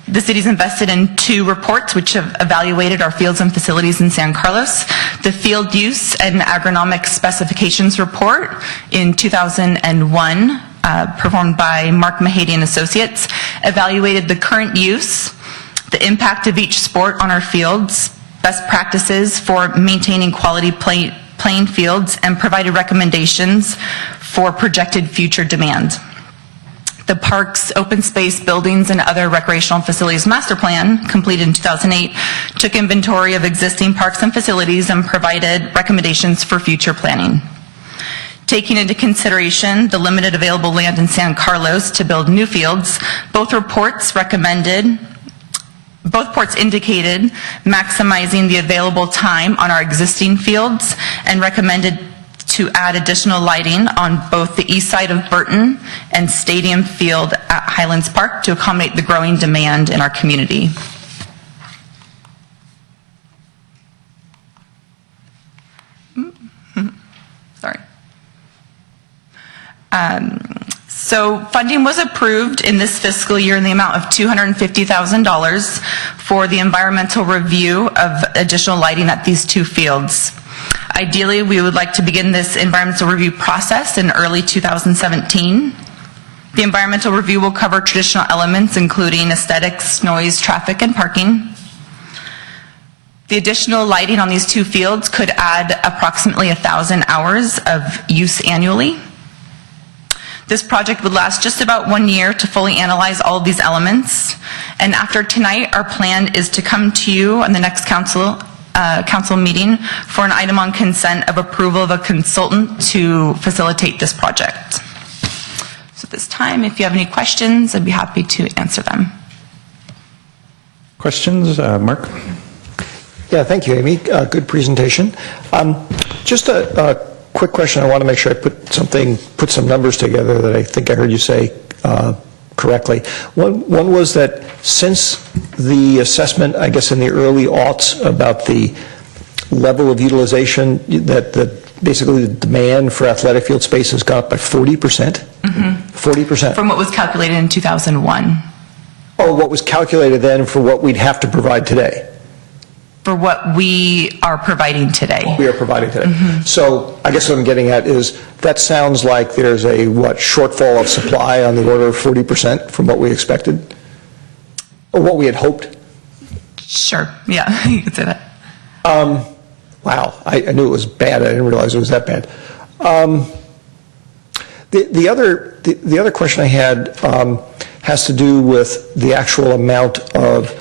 the city's invested in 2 reports which have evaluated our fields and facilities in San Carlos. The Field Use and Agronomic Specifications Report in 2001, performed by Mark Mahady and Associates, evaluated the current use, the impact of each sport on our fields, best practices for maintaining quality playing fields, and provided recommendations for projected future demand. The park's open space buildings and other recreational facilities master plan, completed in 2008, took inventory of existing parks and facilities and provided recommendations for future planning. Taking into consideration the limited available land in San Carlos to build new fields, both reports indicated maximizing the available time on our existing fields and recommended to add additional lighting on both the east side of Burton and Stadium Field at Highlands Park to accommodate the growing demand in our community. Sorry. So funding was approved in this fiscal year in the amount of $250,000 for the environmental review of additional lighting at these two fields. Ideally, we would like to begin this environmental review process in early 2017. The environmental review will cover traditional elements including aesthetics, noise, traffic, and parking. The additional lighting on these two fields could add approximately 1,000 hours of use annually. This project would last just about 1 year to fully analyze all of these elements. And after tonight, our plan is to come to you on the next council meeting for an item on consent of approval of a consultant to facilitate this project. So at this time, if you have any questions, I'd be happy to answer them. Questions? Mark? Yeah, thank you, Amy. Good presentation. Just a quick question. I want to make sure I put some numbers together that I think I heard you say correctly. One was that since the assessment, I guess in the early aughts, about the level of utilization, that basically the demand for athletic field space has gone up by 40%? 40%. From what was calculated in 2001. Oh, what was calculated then for what we'd have to provide today? For what we are providing today. We are providing today. So I guess what I'm getting at is that sounds like there's a, shortfall of supply on the order of 40% from what we expected? Or what we had hoped? Sure, yeah, you could say that. Wow, I knew it was bad. I didn't realize it was that bad. The other question I had has to do with the actual amount of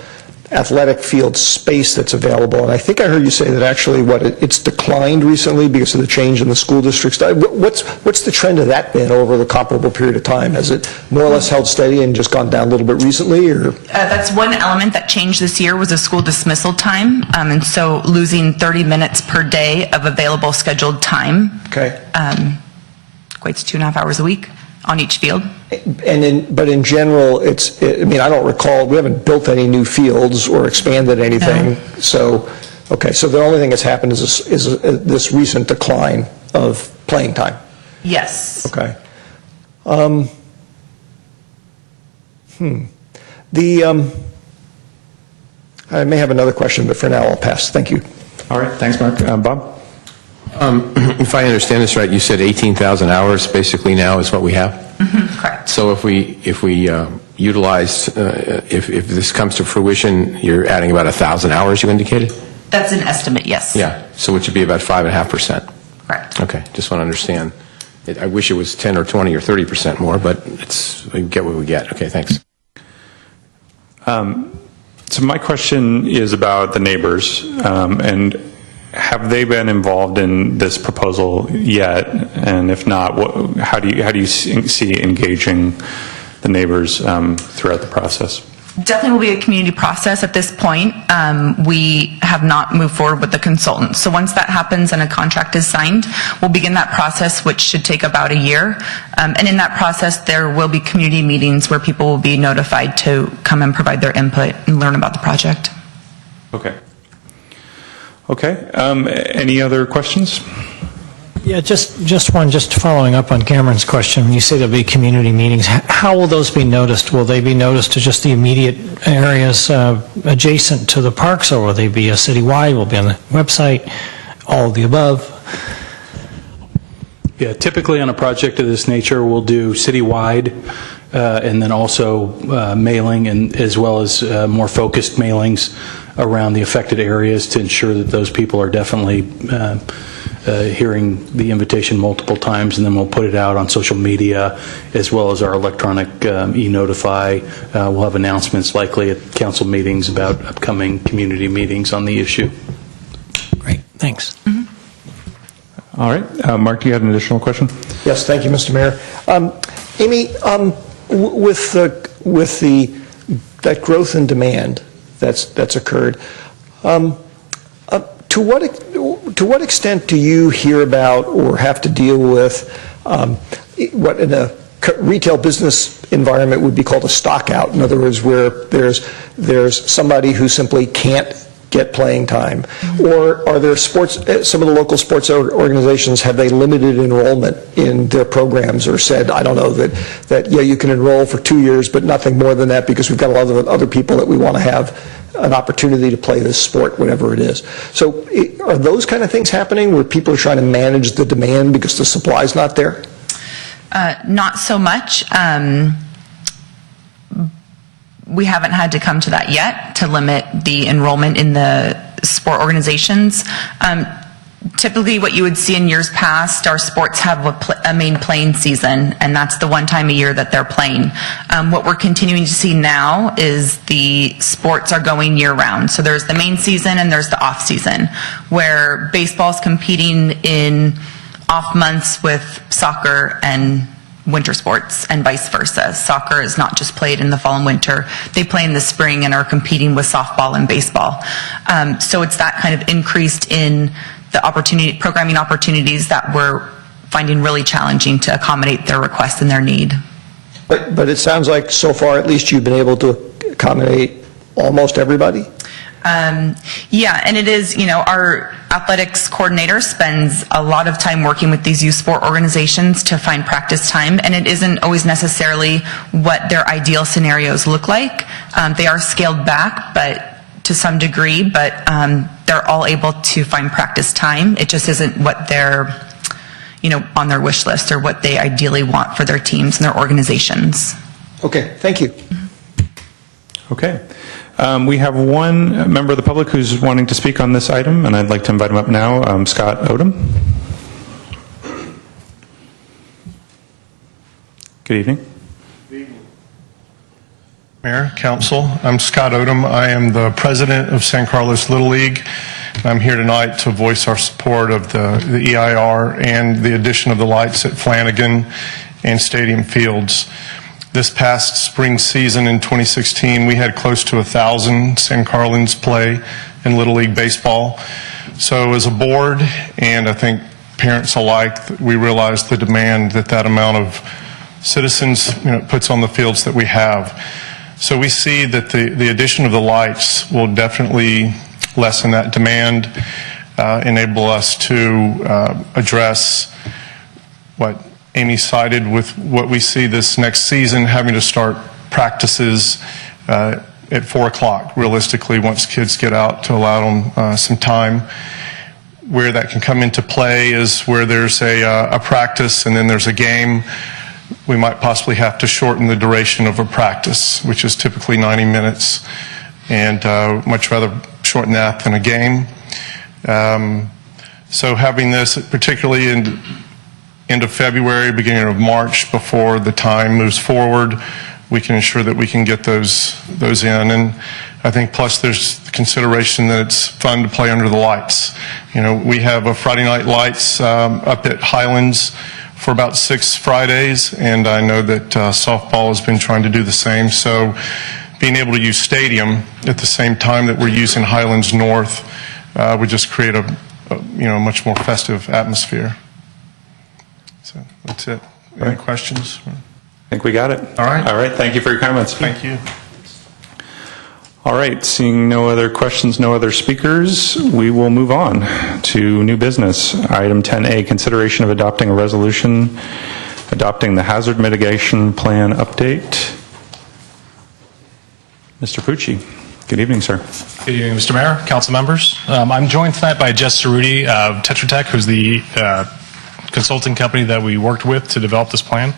athletic field space that's available. And I think I heard you say that actually it's declined recently because of the change in the school districts. What's the trend of that been over the comparable period of time? Has it more or less held steady and just gone down a little bit recently? Or? That's one element that changed this year was a school dismissal time. And so losing 30 minutes per day of available scheduled time. Okay. Equates to 2.5 hours a week on each field. But in general, I don't recall, we haven't built any new fields or expanded anything. No. So the only thing that's happened is this recent decline of playing time. Yes. Okay. I may have another question, but for now I'll pass. Thank you. All right, thanks, Mark. Bob? If I understand this right, you said 18,000 hours basically now is what we have? Correct. So if we utilize, if this comes to fruition, you're adding about 1,000 hours, you indicated? That's an estimate, yes. Yeah, so which would be about 5.5%. Correct. Okay, just want to understand. I wish it was 10 or 20 or 30% more, but we get what we get. Okay, thanks. So my question is about the neighbors, and have they been involved in this proposal yet? And if not, how do you see engaging the neighbors throughout the process? Definitely will be a community process at this point. We have not moved forward with the consultant. So once that happens and a contract is signed, we'll begin that process, which should take about a year. And in that process, there will be community meetings where people will be notified to come and provide their input and learn about the project. Okay. Any other questions? Yeah, just one, just following up on Cameron's question. When you say there'll be community meetings, how will those be noticed? Will they be noticed to just the immediate areas adjacent to the parks, or will they be citywide? Will be on the website? All of the above? Yeah, typically on a project of this nature, we'll do citywide and then also mailing, and as well as more focused mailings around the affected areas to ensure that those people are definitely hearing the invitation multiple times, and then we'll put it out on social media as well as our electronic e-notify. We'll have announcements likely at council meetings about upcoming community meetings on the issue. Great, thanks. All right, Mark, do you have an additional question? Yes, thank you, Mr. Mayor. Amy, with that growth in demand that's occurred, To what extent do you hear about or have to deal with what in a retail business environment would be called a stockout? In other words, where there's somebody who simply can't get playing time, or are there some of the local sports organizations, have they limited enrollment in their programs, or said, I don't know, that you can enroll for 2 years but nothing more than that because we've got a lot of other people that we want to have an opportunity to play this sport, whatever it is. So are those kind of things happening where people are trying to manage the demand because the supply's not there? Not so much. We haven't had to come to that yet, to limit the enrollment in the sport organizations. Typically, what you would see in years past, our sports have a main playing season, and that's the one time a year that they're playing. What we're continuing to see now is the sports are going year-round. So there's the main season and there's the off-season, where baseball's competing in off months with soccer and winter sports, and vice versa. Soccer is not just played in the fall and winter. They play in the spring and are competing with softball and baseball. So it's that kind of increased in the programming opportunities that we're finding really challenging to accommodate their requests and their need. But it sounds like so far at least you've been able to accommodate almost everybody? Yeah, and it is, our athletics coordinator spends a lot of time working with these youth sport organizations to find practice time, and it isn't always necessarily what their ideal scenarios look like. They are scaled back, but to some degree, but they're all able to find practice time. It just isn't what they're, on their wish list or what they ideally want for their teams and their organizations. Okay, thank you. Okay. We have one member of the public who's wanting to speak on this item, and I'd like to invite him up now, Scott Odom. Good evening. Mayor, Council, I'm Scott Odom. I am the president of San Carlos Little League. I'm here tonight to voice our support of the EIR and the addition of the lights at Flanagan and Stadium Fields. This past spring season in 2016, we had close to 1,000 San Carlins play in Little League baseball. So as a board, and I think parents alike, we realized the demand that amount of citizens puts on the fields that we have. So we see that the addition of the lights will definitely lessen that demand, enable us to address what Amy cited with what we see this next season, having to start practices at 4 o'clock, realistically, once kids get out, to allow them some time. Where that can come into play is where there's a practice and then there's a game. We might possibly have to shorten the duration of a practice, which is typically 90 minutes, and much rather shorten that than a game. So having this, particularly in end of February, beginning of March, before the time moves forward, we can ensure that we can get those in. And I think plus there's the consideration that it's fun to play under the lights. We have a Friday night lights up at Highlands for about 6 Fridays, and I know that softball has been trying to do the same. So being able to use Stadium at the same time that we're using Highlands North would just create a much more festive atmosphere. So that's it. Any questions? I think we got it. All right. All right. Thank you for your comments. Thank you. All right. Seeing no other questions, no other speakers, we will move on to new business. Item 10A, consideration of adopting a resolution adopting the hazard mitigation plan update. Mr. Pucci. Good evening, sir. Good evening, Mr. Mayor, council members. I'm joined tonight by Jess Cerruti of Tetra Tech, who's the consulting company that we worked with to develop this plan.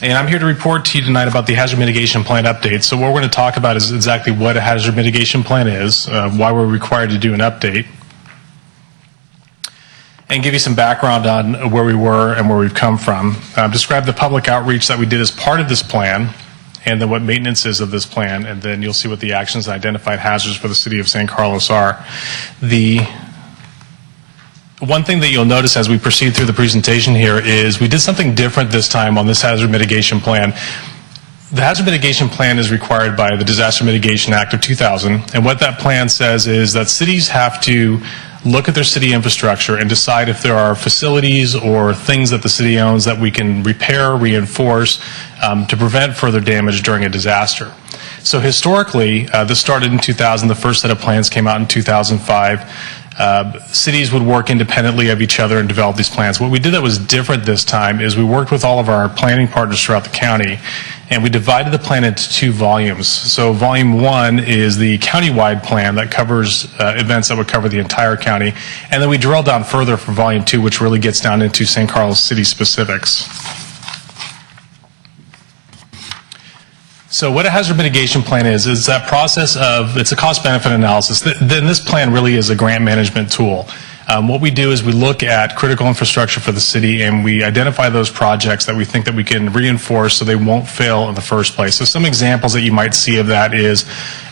And I'm here to report to you tonight about the hazard mitigation plan update. So what we're going to talk about is exactly what a hazard mitigation plan is, why we're required to do an update, and give you some background on where we were and where we've come from. Describe the public outreach that we did as part of this plan, and then what maintenance is of this plan, and then you'll see what the actions and identified hazards for the city of San Carlos are. The one thing that you'll notice as we proceed through the presentation here is we did something different this time on this hazard mitigation plan. The Hazard Mitigation Plan is required by the Disaster Mitigation Act of 2000, and what that plan says is that cities have to look at their city infrastructure and decide if there are facilities or things that the city owns that we can repair, reinforce, to prevent further damage during a disaster. So historically, this started in 2000. The first set of plans came out in 2005. Cities would work independently of each other and develop these plans. What we did that was different this time is we worked with all of our planning partners throughout the county, and we divided the plan into 2 volumes. So volume 1 is the county-wide plan that covers events that would cover the entire county, and then we drill down further for volume 2, which really gets down into San Carlos City specifics. So what a hazard mitigation plan is that process of, it's a cost-benefit analysis. Then this plan really is a grant management tool. What we do is we look at critical infrastructure for the city and we identify those projects that we think that we can reinforce so they won't fail in the first place. So some examples that you might see of that is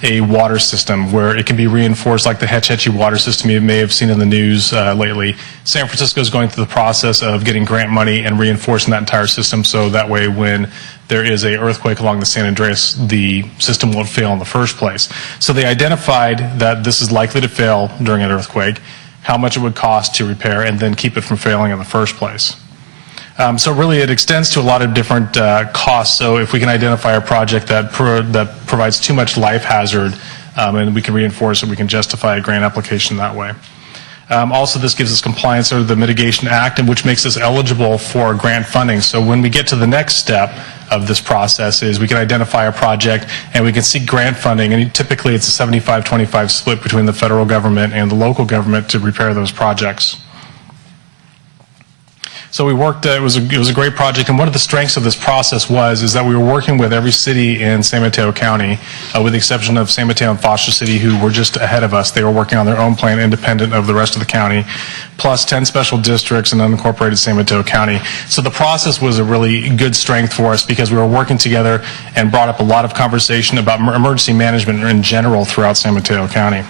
a water system where it can be reinforced, like the Hetch Hetchy water system you may have seen in the news lately. San Francisco is going through the process of getting grant money and reinforcing that entire system so that way when there is an earthquake along the San Andreas, the system won't fail in the first place. So they identified that this is likely to fail during an earthquake, how much it would cost to repair, and then keep it from failing in the first place. So really it extends to a lot of different costs. So if we can identify a project that provides too much life hazard and we can reinforce it, we can justify a grant application that way. Also, this gives us compliance under the Mitigation Act, and which makes us eligible for grant funding. So when we get to the next step of this process is we can identify a project and we can seek grant funding, and typically it's a 75-25 split between the federal government and the local government to repair those projects. So we worked, it was a great project, and one of the strengths of this process is that we were working with every city in San Mateo County, with the exception of San Mateo and Foster City, who were just ahead of us. They were working on their own plan independent of the rest of the county, plus 10 special districts and unincorporated San Mateo County. So the process was a really good strength for us because we were working together and brought up a lot of conversation about emergency management in general throughout San Mateo County.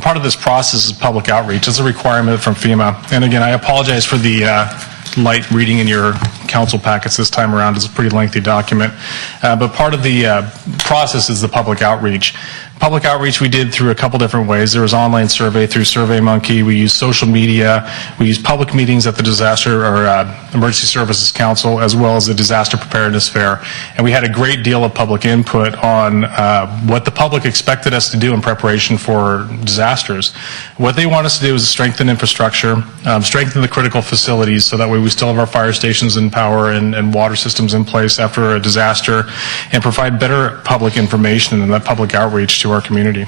Part of this process is public outreach. It's a requirement from FEMA. And again, I apologize for the light reading in your council packets this time around. It's a pretty lengthy document. But part of the process is the public outreach. Public outreach we did through a couple different ways. There was online survey through SurveyMonkey. We used social media. We used public meetings at the Disaster or Emergency Services Council, as well as the Disaster Preparedness Fair. And we had a great deal of public input on what the public expected us to do in preparation for disasters. What they want us to do is strengthen infrastructure, strengthen the critical facilities so that way we still have our fire stations and power and water systems in place after a disaster, and provide better public information and that public outreach to our community.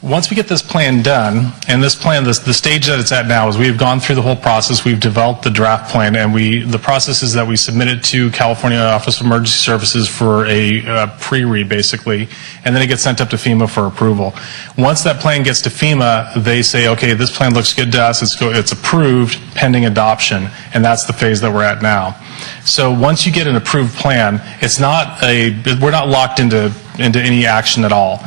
Once we get this plan done, and this plan, the stage that it's at now is we have gone through the whole process, we've developed the draft plan, and the process is that we submit it to California Office of Emergency Services for a pre-read, basically, and then it gets sent up to FEMA for approval. Once that plan gets to FEMA, they say, okay, this plan looks good to us, it's approved pending adoption, and that's the phase that we're at now. So once you get an approved plan, we're not locked into any action at all.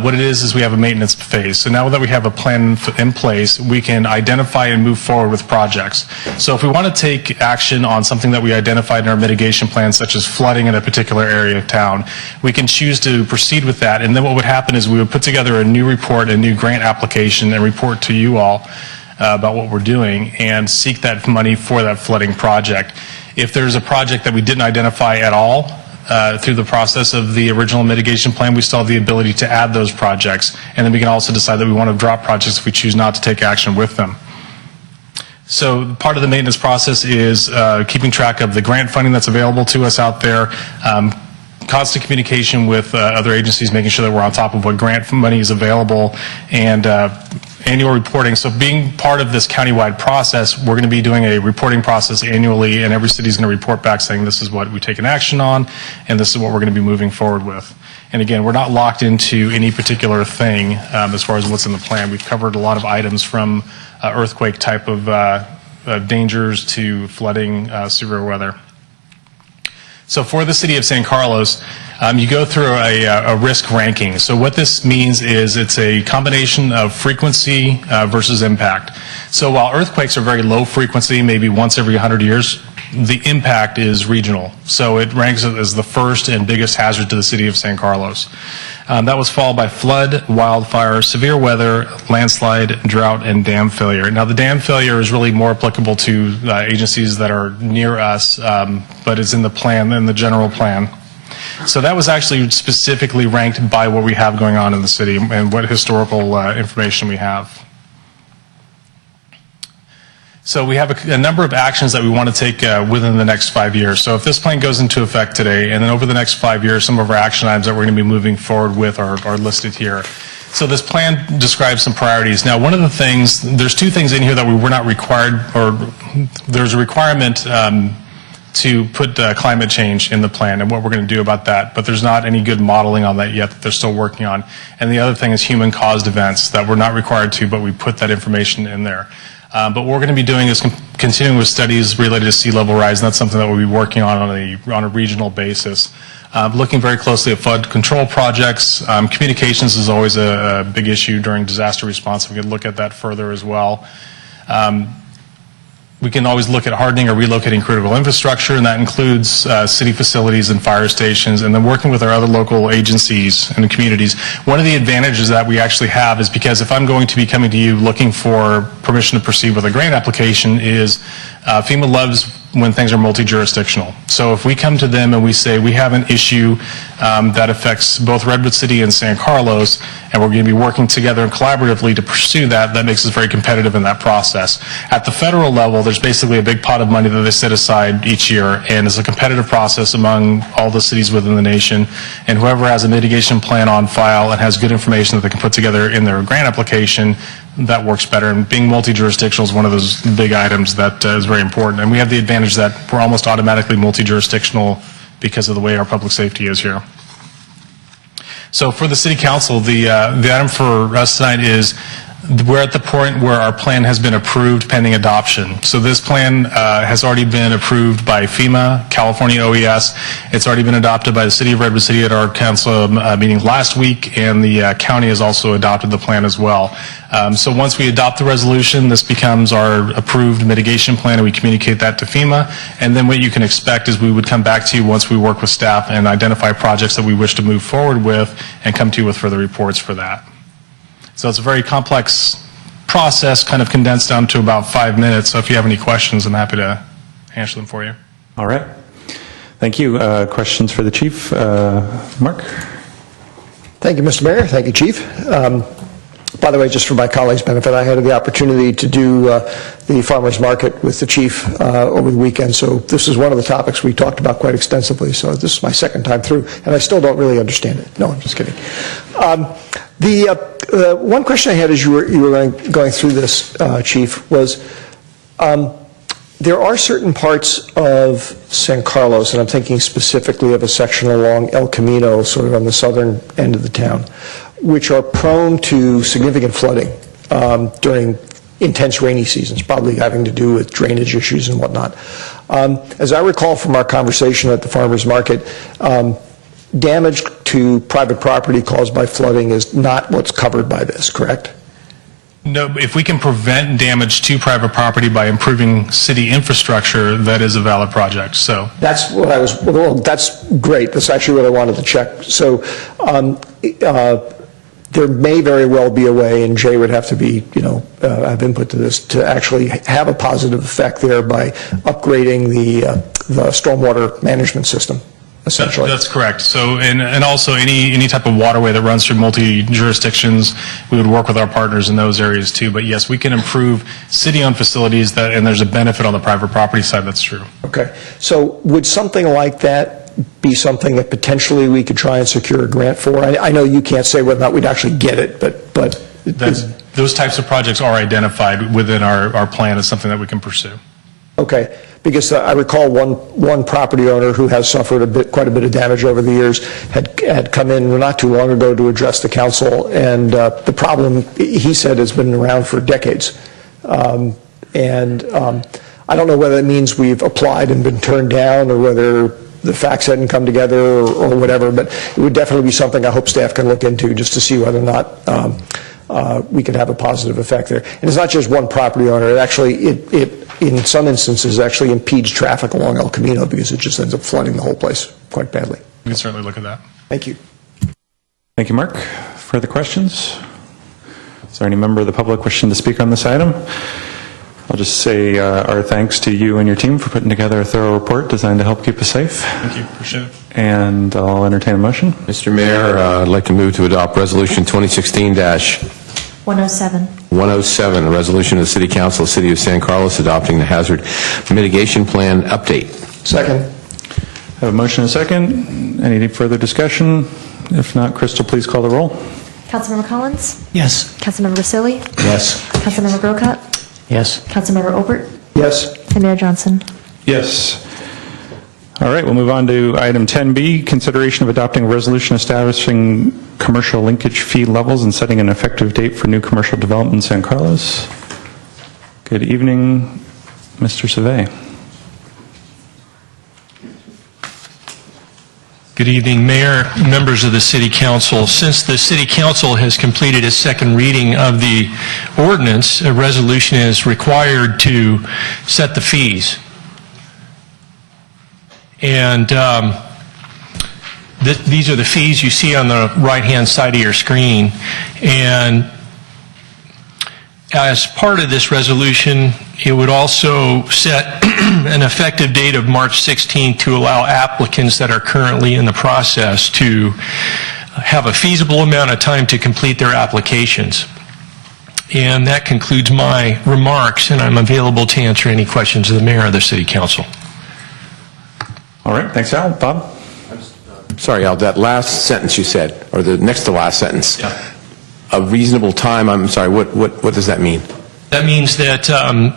What it is we have a maintenance phase. So now that we have a plan in place, we can identify and move forward with projects. So if we want to take action on something that we identified in our mitigation plan, such as flooding in a particular area of town, we can choose to proceed with that. And then what would happen is we would put together a new report, a new grant application, and report to you all about what we're doing and seek that money for that flooding project. If there's a project that we didn't identify at all through the process of the original mitigation plan, we still have the ability to add those projects, and then we can also decide that we want to drop projects if we choose not to take action with them. So part of the maintenance process is keeping track of the grant funding that's available to us out there, constant communication with other agencies, making sure that we're on top of what grant money is available, and annual reporting. So being part of this countywide process, we're going to be doing a reporting process annually, and every city is going to report back saying this is what we've taken action on, and this is what we're going to be moving forward with. And again, we're not locked into any particular thing as far as what's in the plan. We've covered a lot of items from earthquake type of dangers to flooding, severe weather. So for the city of San Carlos, you go through a risk ranking. So what this means is it's a combination of frequency versus impact. So while earthquakes are very low frequency, maybe once every 100 years, the impact is regional. So it ranks as the first and biggest hazard to the city of San Carlos. That was followed by flood, wildfire, severe weather, landslide, drought, and dam failure. Now, the dam failure is really more applicable to agencies that are near us, but it's in the plan, in the general plan. So that was actually specifically ranked by what we have going on in the city and what historical information we have. So we have a number of actions that we want to take within the next 5 years. So if this plan goes into effect today, and then over the next 5 years, some of our action items that we're going to be moving forward with are listed here. So this plan describes some priorities. Now, one of the things, there's two things in here that we were not required, or there's a requirement to put climate change in the plan and what we're going to do about that, but there's not any good modeling on that yet that they're still working on. And the other thing is human-caused events that we're not required to, but we put that information in there. But what we're going to be doing is continuing with studies related to sea level rise, and that's something that we'll be working on a regional basis. Looking very closely at flood control projects. Communications is always a big issue during disaster response. We could look at that further as well. We can always look at hardening or relocating critical infrastructure, and that includes city facilities and fire stations, and then working with our other local agencies and the communities. One of the advantages that we actually have is because if I'm going to be coming to you looking for permission to proceed with a grant application is FEMA loves when things are multi-jurisdictional. So if we come to them and we say we have an issue that affects both Redwood City and San Carlos, and we're going to be working together and collaboratively to pursue that, that makes us very competitive in that process. At the federal level, there's basically a big pot of money that they set aside each year, and it's a competitive process among all the cities within the nation, and whoever has a mitigation plan on file and has good information that they can put together in their grant application, that works better. And being multi-jurisdictional is one of those big items that is very important. And we have the advantage that we're almost automatically multi-jurisdictional because of the way our public safety is here. So for the City Council, the item for us tonight is we're at the point where our plan has been approved pending adoption. So this plan has already been approved by FEMA, California OES. It's already been adopted by the City of Redwood City at our council meeting last week, and the county has also adopted the plan as well. So once we adopt the resolution, this becomes our approved mitigation plan, and we communicate that to FEMA. And then what you can expect is we would come back to you once we work with staff and identify projects that we wish to move forward with and come to you with further reports for that. So it's a very complex process, kind of condensed down to about 5 minutes. So if you have any questions, I'm happy to answer them for you. All right. Thank you. Questions for the chief? Mark? Thank you, Mr. Mayor. Thank you, Chief. By the way, just for my colleagues' benefit, I had the opportunity to do the farmers market with the chief over the weekend, so this is one of the topics we talked about quite extensively, so this is my second time through, and I still don't really understand it. No, I'm just kidding. The one question I had as you were going through this, Chief, was there are certain parts of San Carlos, and I'm thinking specifically of a section along El Camino, sort of on the southern end of the town, which are prone to significant flooding during intense rainy seasons, probably having to do with drainage issues and whatnot. As I recall from our conversation at the farmers market, damage to private property caused by flooding is not what's covered by this, correct? No, if we can prevent damage to private property by improving city infrastructure, that is a valid project. So that's what I was. Well, that's great. That's actually what I wanted to check. So there may very well be a way, and Jay would have to be, have input to this, to actually have a positive effect there by upgrading the stormwater management system. Essentially. That's correct. So, and also any type of waterway that runs through multi-jurisdictions, we would work with our partners in those areas too. But yes, we can improve city-owned facilities, and there's a benefit on the private property side. That's true. Okay. So would something like that be something that potentially we could try and secure a grant for? I know you can't say whether or not we'd actually get it, but those types of projects are identified within our plan as something that we can pursue. Okay, because I recall one property owner who has suffered quite a bit of damage over the years had come in not too long ago to address the council, and the problem, he said, has been around for decades. I don't know whether it means we've applied and been turned down, or whether the facts hadn't come together or whatever, but it would definitely be something I hope staff can look into just to see whether or not we can have a positive effect there. And it's not just one property owner. It actually, it in some instances, actually impedes traffic along El Camino because it just ends up flooding the whole place quite badly. We can certainly look at that. Thank you. Thank you, Mark. Further questions? Is there any member of the public wishing to speak on this item? I'll just say our thanks to you and your team for putting together a thorough report designed to help keep us safe. Thank you. Appreciate it. And I'll entertain a motion. Mr. Mayor, I'd like to move to adopt Resolution 2016-107, 107. a resolution of the City Council of the City of San Carlos adopting the Hazard Mitigation Plan update. Second. I have a motion and a second. Any further discussion? If not, Crystal, please call the roll. Councilmember Collins? Yes. Councilmember Vasili? Yes. Councilmember Grocott? Yes. Councilmember Obert? Yes. And Mayor Johnson? Yes. All right, we'll move on to item 10B, consideration of adopting a resolution establishing commercial linkage fee levels and setting an effective date for new commercial development in San Carlos. Good evening, Mr. Savay. Good evening, Mayor, members of the City Council. Since the City Council has completed its second reading of the ordinance, a resolution is required to set the fees. And these are the fees you see on the right-hand side of your screen. And as part of this resolution, it would also set an effective date of March 16th to allow applicants that are currently in the process to have a feasible amount of time to complete their applications. And that concludes my remarks, and I'm available to answer any questions of the mayor or the city council. All right, thanks, Al. Bob? Sorry, Al, that last sentence you said, or the next to last sentence, a reasonable time, I'm sorry, what does that mean? That means that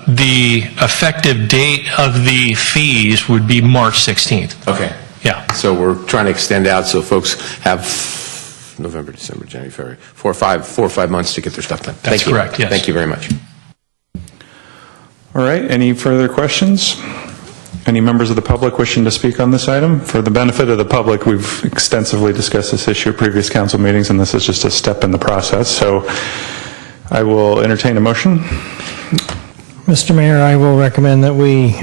the effective date of the fees would be March 16th. Okay. Yeah. So we're trying to extend out so folks have November, December, January, February, 4 or 5 months to get their stuff done. That's correct, yes. Thank you very much. All right, any further questions? Any members of the public wishing to speak on this item? For the benefit of the public, we've extensively discussed this issue at previous council meetings, and this is just a step in the process. So I will entertain a motion. Mr. Mayor, I will recommend that we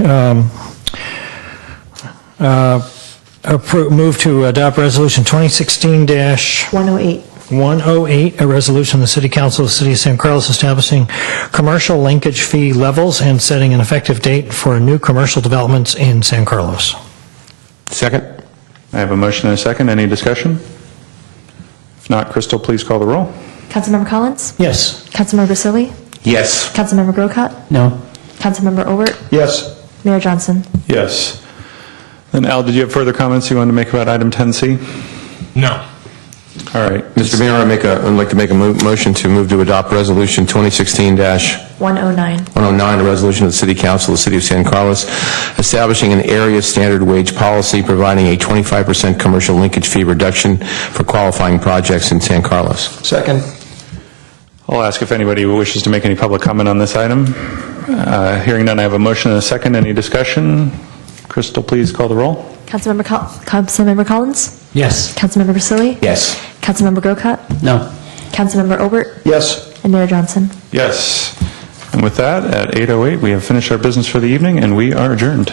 move to adopt Resolution 2016-108, a resolution of the City Council of the City of San Carlos establishing commercial linkage fee levels and setting an effective date for new commercial developments in San Carlos. Second. I have a motion and a second. Any discussion? If not, Crystal, please call the roll. Councilmember Collins? Yes. Councilmember Vasili? Yes. Councilmember Grocott? No. Councilmember Obert? Yes. Mayor Johnson? Yes. Then, Al, did you have further comments you wanted to make about item 10C? No. All right. Mr. Mayor, I'd like to make a motion to move to adopt Resolution 2016-109, a resolution of the City Council of the City of San Carlos establishing an area standard wage policy providing a 25% commercial linkage fee reduction for qualifying projects in San Carlos. Second. I'll ask if anybody wishes to make any public comment on this item. Hearing none, I have a motion and a second. Any discussion? Crystal, please call the roll. Councilmember Collins? Yes. Councilmember Vasili? Yes. Councilmember Grocott? No. Councilmember Obert? Yes. And Mayor Johnson? Yes. And with that, at 8:08, we have finished our business for the evening, and we are adjourned.